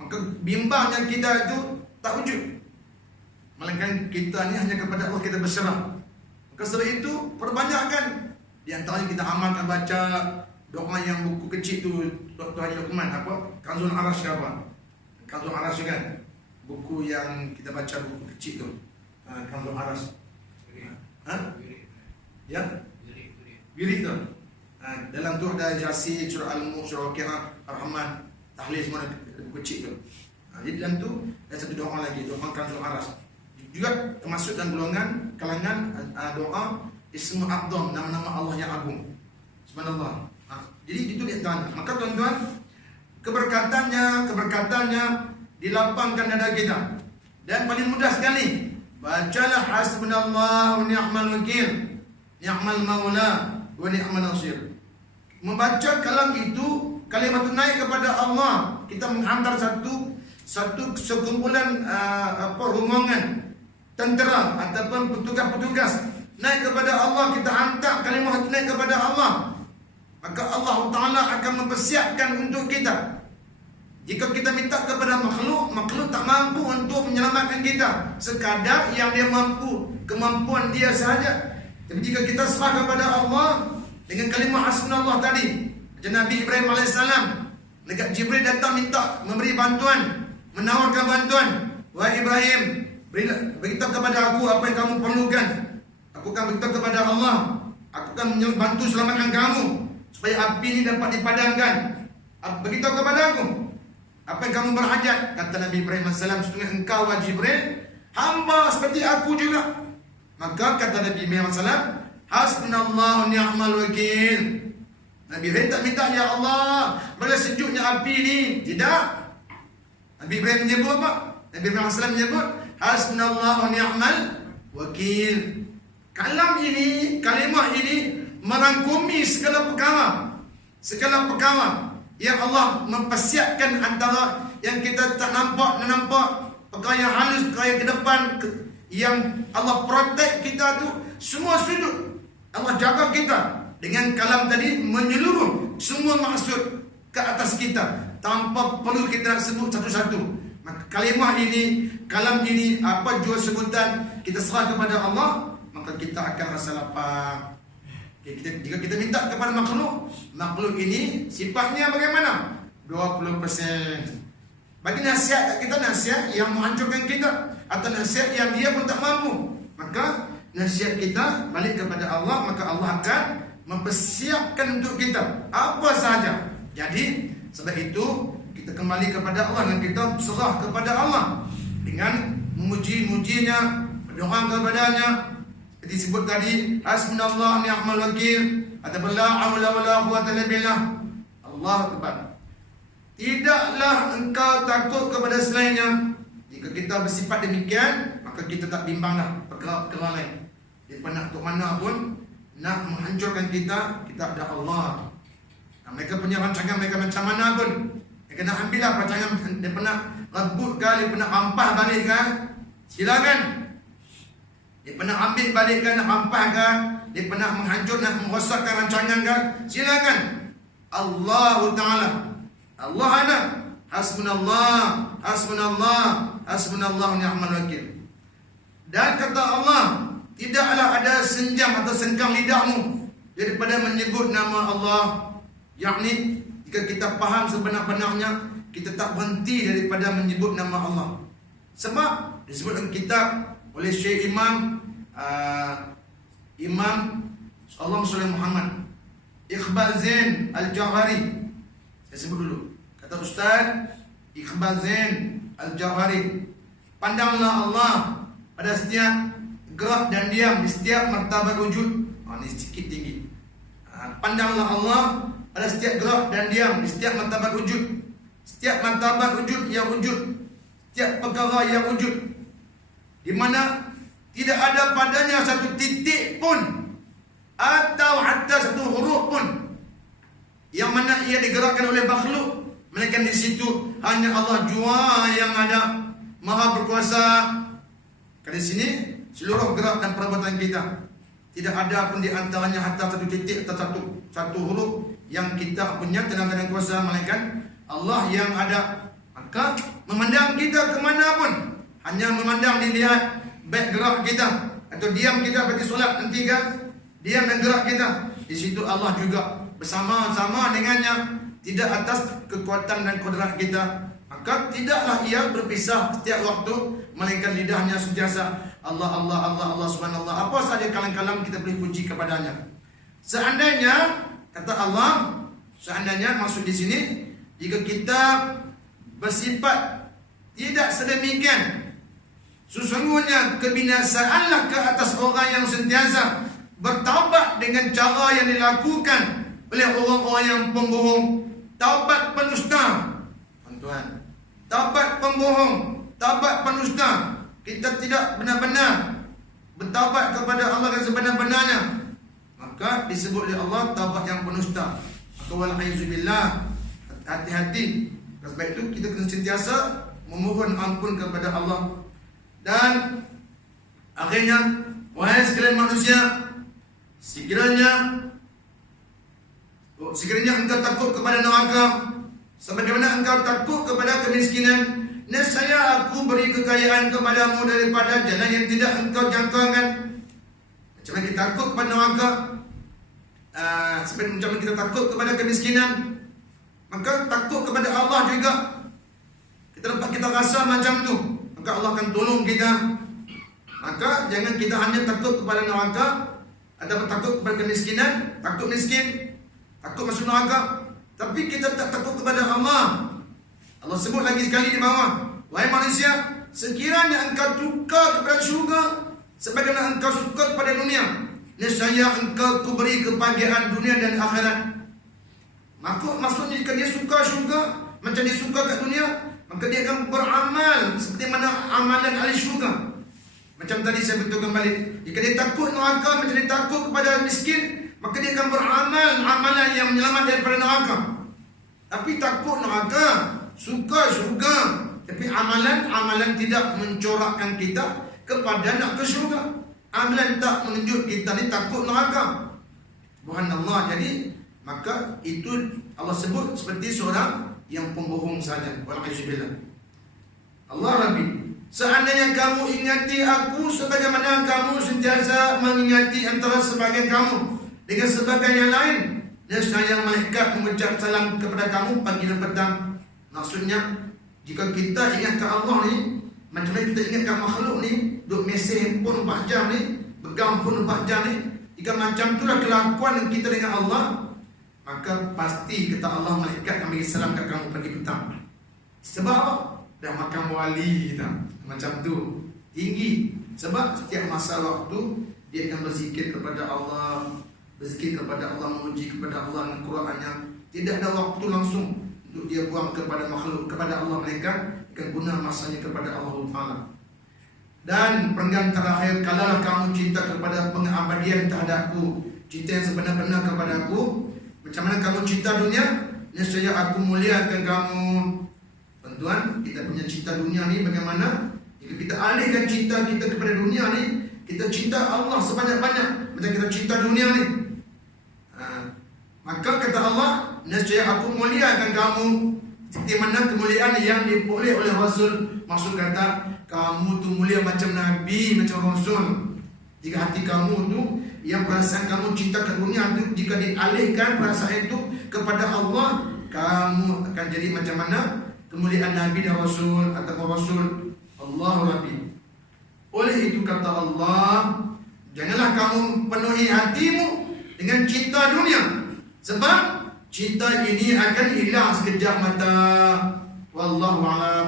maka bimbangnya kita itu tak wujud. Melainkan kita ni hanya kepada Allah kita berserah. Maka sebab itu perbanyakkan. Di antaranya kita amalkan baca doa yang buku kecil tu Dr. Haji Luqman, apa? Kanzul Arash ke apa? Kanzul Arash kan? Buku yang kita baca, buku kecil tu. Kanzul Arash. Ya? Wirid tu. Dalam tu ada Yasin, surah Al-Mulk, surah Al-Qiyamah, Ar-Rahman, tahlil semua buku kecil tu. Jadi dalam tu ada satu doa lagi, doa Kanzul Arash. Juga termasuk dalam golongan kalangan doa Ismu A'zam, nama-nama Allah yang agung. Subhanallah. Jadi itu dia tuan. Maka tuan-tuan, keberkatannya dilapangkan dada kita. Dan paling mudah sekali, bacalah hasbunallahu wa ni'mal wakil, ni'mal maula wa ni'mal nasir. Membaca kalam itu, kalimat itu naik kepada Allah. Kita menghantar satu sekumpulan rombongan tentera ataupun petugas-petugas naik kepada Allah. Kita hantar kalimat itu naik kepada Allah, maka Allah Ta'ala akan mempersiapkan untuk kita. Jika kita minta kepada makhluk tak mampu untuk menyelamatkan kita. Sekadar yang dia mampu, kemampuan dia sahaja. Tapi jika kita serah kepada Allah dengan kalimah hasbunallah tadi, macam Nabi Ibrahim AS, dekat Jibril datang minta memberi bantuan, menawarkan bantuan. Wahai Ibrahim, beritahu kepada aku apa yang kamu perlukan. Aku akan beritahu kepada Allah, aku akan bantu selamatkan kamu supaya api ini dapat dipadamkan. Beritahu kepada aku apa yang kamu berhajat. Kata Nabi Ibrahim AS, sesungguhnya engkau wahai Jibril hamba seperti aku juga. Maka kata Nabi Ibrahim AS, hasbunallahu ni'mal wakil. Nabi Ibrahim tak minta, ya Allah berilah sejuknya api ini. Tidak. Nabi Ibrahim menyebut apa? Nabi Ibrahim AS menyebut hasbunallahu ni'mal wakil. Kalam ini, kalimah ini merangkumi segala perkara yang Allah mempersiapkan antara yang kita tak nampak, perkara yang halus, perkara yang ke depan, yang Allah protect kita tu, semua sudut Allah jaga kita dengan kalam tadi menyeluruh semua maksud ke atas kita tanpa perlu kita nak sebut satu-satu. Maka kalimah ini, kalam ini, apa jua sebutan, kita serah kepada Allah, maka kita akan rasa lapar. Jika kita minta kepada makhluk ini sifatnya bagaimana? 20%. Bagi nasihat kita, nasihat yang menghancurkan kita, atau nasihat yang dia pun tak mampu, maka nasihat kita balik kepada Allah, maka Allah akan mempersiapkan untuk kita apa sahaja. Jadi sebab itu kita kembali kepada Allah dan kita serah kepada Allah dengan memuji-mujinya, berdoa kepadanya. Seperti disebut tadi, hasbunallahu ni'mal wakil, ataupun la haula wala quwwata illa billah. Allahu akbar. Tidaklah engkau takut kepada selainnya. Jika kita bersifat demikian, maka kita tak bimbanglah perkara-perkara lain. Dia nak untuk mana pun nak menghancurkan kita, kita ada Allah. Mereka punya rancangan mereka macam mana pun, mereka nak ambil lah rancangan. Dia pernah rebut ke, dia pernah rampas balik ke, silakan. Dia pernah ambil balikkan, nak rampaskan, dia pernah menghancur, nak merosakkan rancangan kan, silakan. Allah Ta'ala, Allah ada. Hasbunallah ni'mal wakil. Dan kata Allah, tidaklah ada senjam atau sengkang lidahmu daripada menyebut nama Allah. Yakni jika kita faham sebenar-benarnya, kita tak berhenti daripada menyebut nama Allah. Sebab disebut dalam kitab oleh Syekh Imam Allahumma sholli Muhammad. Iqbal Zain Al-Jauhari. Saya sebut dulu. Kata Ustaz Iqbal Zain Al-Jauhari, pandanglah Allah pada setiap gerak dan diam di setiap martabat wujud. Ini sedikit tinggi. Pandanglah Allah pada setiap gerak dan diam di setiap martabat wujud. Setiap martabat wujud yang wujud, setiap perkara yang wujud, di mana tidak ada padanya satu titik pun atau hatta satu huruf pun yang mana ia digerakkan oleh makhluk, melainkan di situ hanya Allah jua yang ada, Maha berkuasa. Di sini seluruh gerak dan perbuatan kita, tidak ada pun di antaranya hatta satu titik atau satu huruf yang kita punya tenaga dan kuasa, melainkan Allah yang ada. Maka memandang kita kemana pun, hanya memandang dilihat baik gerak kita atau diam kita bagi solat nanti kan, diam dan gerak kita, di situ Allah juga bersama-sama dengannya, tidak atas kekuatan dan kudrat kita. Maka tidaklah ia berpisah setiap waktu, melainkan lidahnya sentiasa Allah, Allah, Allah, Allah, subhanallah. Apa saja kalam-kalam kita boleh puji kepadanya. Seandainya, kata Allah, seandainya maksud di sini, jika kita bersifat tidak sedemikian, sesungguhnya kebinasaanlah ke atas orang yang sentiasa bertaubat dengan cara yang dilakukan oleh orang-orang yang pembohong, taubat pendusta. Tuan, taubat pembohong, taubat pendusta. Kita tidak benar-benar bertaubat kepada Allah yang sebenar-benarnya, maka disebut oleh Allah taubat yang pendusta. Maka walaizubillah, hati-hati. Sebab itu kita kena sentiasa memohon ampun kepada Allah. Dan akhirnya, wahai sekalian manusia, sekiranya engkau takut kepada neraka sebagaimana engkau takut kepada kemiskinan, nescaya aku beri kekayaan kepadamu daripada jalan yang tidak engkau jangkakan. Macam mana kita takut kepada neraka, macam mana kita takut kepada kemiskinan, maka takut kepada Allah juga. Kita rasa macam tu, maka Allah akan tolong kita. Maka jangan kita hanya takut kepada neraka atau takut kepada kemiskinan, takut miskin, takut masuk neraka, tapi kita tak takut kepada Allah. Allah sebut lagi sekali di bawah, wahai manusia, sekiranya engkau suka kepada syurga sebagaimana engkau suka kepada dunia, nescaya engkau kuberi kebahagiaan dunia dan akhirat. Maksudnya jika dia suka syurga macam dia suka kat dunia, maka dia akan beramal seperti mana amalan ahli syurga. Macam tadi saya betulkan balik, jika dia takut neraka macam dia takut kepada miskin, maka dia akan beramal amalan yang menyelamat daripada neraka. Tapi takut neraka, suka syurga, tapi amalan tidak mencorakkan kita kepada nak ke syurga. Amalan tak menunjuk kita ni takut neraka. Subhanallah. Jadi maka itu Allah sebut seperti seorang yang pembohong saja. Walaizubillah. Allah Rabbi, seandainya kamu ingati aku sebagaimana kamu sentiasa mengingati antara sebagian kamu dengan sebagian yang lain, nescaya malaikat mengucap salam kepada kamu pagi dan petang. Maksudnya, jika kita ingat ke Allah ni, macam mana kita ingat ke makhluk ni, duk mesej handphone 4 jam ni, pegang phone 4 jam ni, jika macam itulah kelakuan kita dengan Allah, maka pasti kata Allah malaikat akan bagi salam kat kamu pagi petang. Sebab apa? Dah makan wali kita. Macam tu, tinggi. Sebab setiap masa waktu dia akan berzikir kepada Allah, berzikir kepada Allah, memuji kepada Allah dengan Qurannya. Tidak ada waktu langsung untuk dia buang kepada makhluk, kepada Allah, mereka akan guna masanya kepada Allah Ta'ala. Dan perenggan terakhir, kalaulah kamu cinta kepada pengabadian terhadapku, cinta yang sebenar-benar kepada aku, macam mana kamu cinta dunia, nescaya aku muliakan kamu. Tuan, kita punya cinta dunia ni bagaimana? Jika kita alihkan cinta kita kepada dunia ni, kita cinta Allah sebanyak-banyak macam kita cinta dunia ni, maka kata Allah, nescaya aku muliakan kamu seperti mana kemuliaan yang diperoleh oleh Rasul. Maksud kata, kamu tu mulia macam Nabi, macam Rasul. Jika hati kamu tu, yang perasaan kamu cinta ke dunia tu, jika dialihkan perasaan itu kepada Allah, kamu akan jadi macam mana kemuliaan Nabi dan Rasul atau Rasul. Allah Rabbi. Oleh itu kata Allah, janganlah kamu penuhi hatimu dengan cinta dunia. Sebab cinta ini akan hilang sekejap mata. Wallahu a'lam.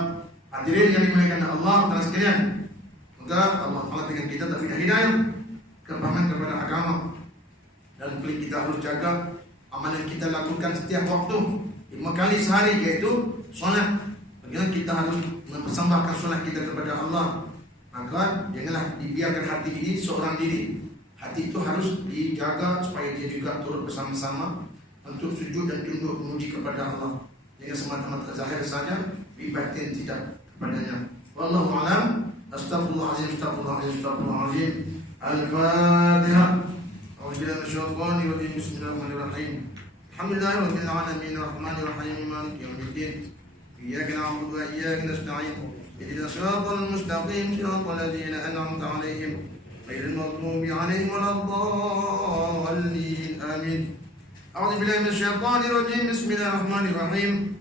Hadirin yang dimuliakan Allah Taala sekalian, semoga Allah Taala dengan kita taufik hidayah, kepahaman kepada agama, dan kita harus jaga amalan yang kita lakukan setiap waktu 5 kali sehari, yaitu solat. Bagaimana kita harus mempersembahkan solat kita kepada Allah. Maka janganlah dibiarkan hati ini seorang diri. Hati itu harus dijaga supaya dia juga turut bersama-sama untuk sujud dan tunduk memuji kepada Allah. Jangan semata-mata zahir saja, batin tidak kepadanya. Wallahu a'lam. Astaghfirullahalazim, astaghfirullahalazim, astaghfirullahalazim. Al-Fatihah. A'udzubillahi minasyaitonir rajim. Bismillahirrahmanirrahim. Alhamdulillahirabbil alamin, arrahmanir rahim, maliki yaumiddin. Iyyaka na'budu wa iyyaka nasta'in. Ihdinas siratal mustaqim, siratal ladzina an'amta 'alaihim ghairil maghdubi 'alaihim waladdallin. Amin. A'udzubillahi minasyaitonir rajim. Bismillahirrahmanirrahim.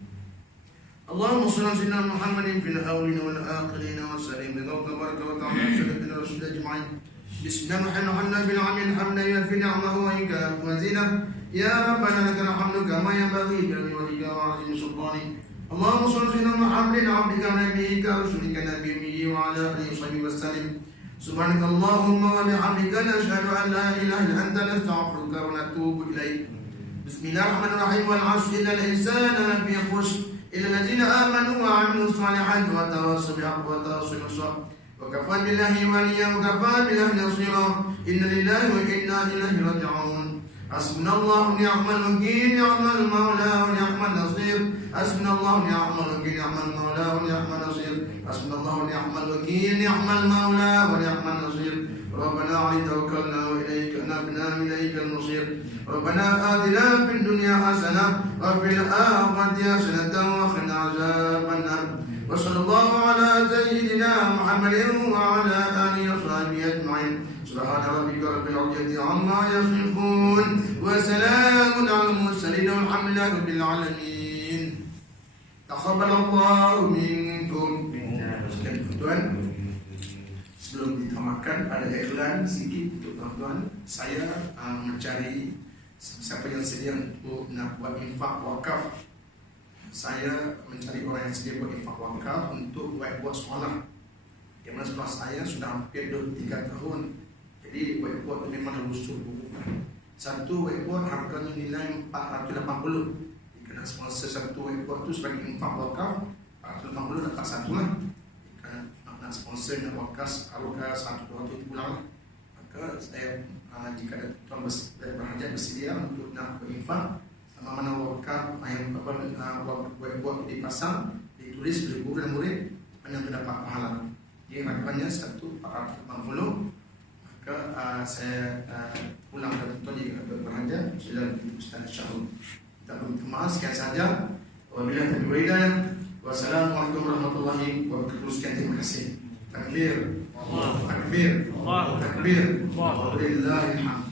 Allahumma shalli ala sayyidina Muhammadin fil awwalin wal akhirin wa sallim bi tabaraka wa ta'ala sayyidina rasul ajma'in. Bismillahirrahmanirrahim. bil amin hamdan yafi ni'amahu wa ika wa zina. Ya rabbana lakal hamdu kama yanbaghi li wajhika wa 'azimi sultani. Allahumma shalli ala sayyidina Muhammadin 'abdika nabiyyika rasulika nabiyyi wa 'ala alihi wa sahbihi wa sallim. Subhanakallahumma wa bihamdika nashhadu an la ilaha illa anta nastaghfiruka wa natubu ilaik. Bismillahirrahmanirrahim. Wal 'asri innal insana lafi khusr إلا الذين آمنوا وعملوا الصالحات وتواصوا بالحق وتواصوا بالصبر وكفى بالله وليا وكفى بالله نصيرا إن لله وإنا إليه راجعون. حسبنا الله ونعم الوكيل نعم المولى ونعم النصير. حسبنا الله ونعم الوكيل نعم المولى ونعم النصير. حسبنا الله ونعم الوكيل نعم المولى ونعم النصير. ربنا عليك توكلنا وإليك أنبنا وإليك المصير. ربنا آتنا في الدنيا حسنة وفي الآخرة حسنة وقنا عذاب النار. وصلى الله على سيدنا محمد وعلى آله وصحبه أجمعين. سبحان ربك رب العزة عما يصفون وسلام على المرسلين والحمد لله رب العالمين. تقبل الله منكم. Tuan, sebelum ditamatkan ada iklan sedikit untuk tuan-tuan. Saya mencari siapa yang sedia untuk nak buat infak wakaf. Saya mencari orang yang sedia buat infak wakaf untuk buat sekolah. Yang mana sekolah saya sudah hampir 3 tahun. Jadi whiteboard itu memang harus buku. Satu whiteboard harganya nilai 480. Kena sponsor satu whiteboard itu sebagai infak wakaf 480 dapat satu lah. Nak sponsor nak wakaf alokasi 1-2 itu pulang lah. Maka saya jika ada tuan berhajat bersedia untuk nak berinfak, sama mana wakaf yang buat dipasang, ditulis oleh guru dan murid, hanya terdapat pahala. Jadi harapannya 1-480. Maka saya pulang ke tuan jika berhajat, sila begitu Ustaz Syahul. Kita minta maaf sekian saja. Wabillahi taufiq wal hidayah. Wassalamualaikum warahmatullahi wabarakatuh. Sekian, terima kasih. Takbir, takbir, takbir. Alhamdulillah.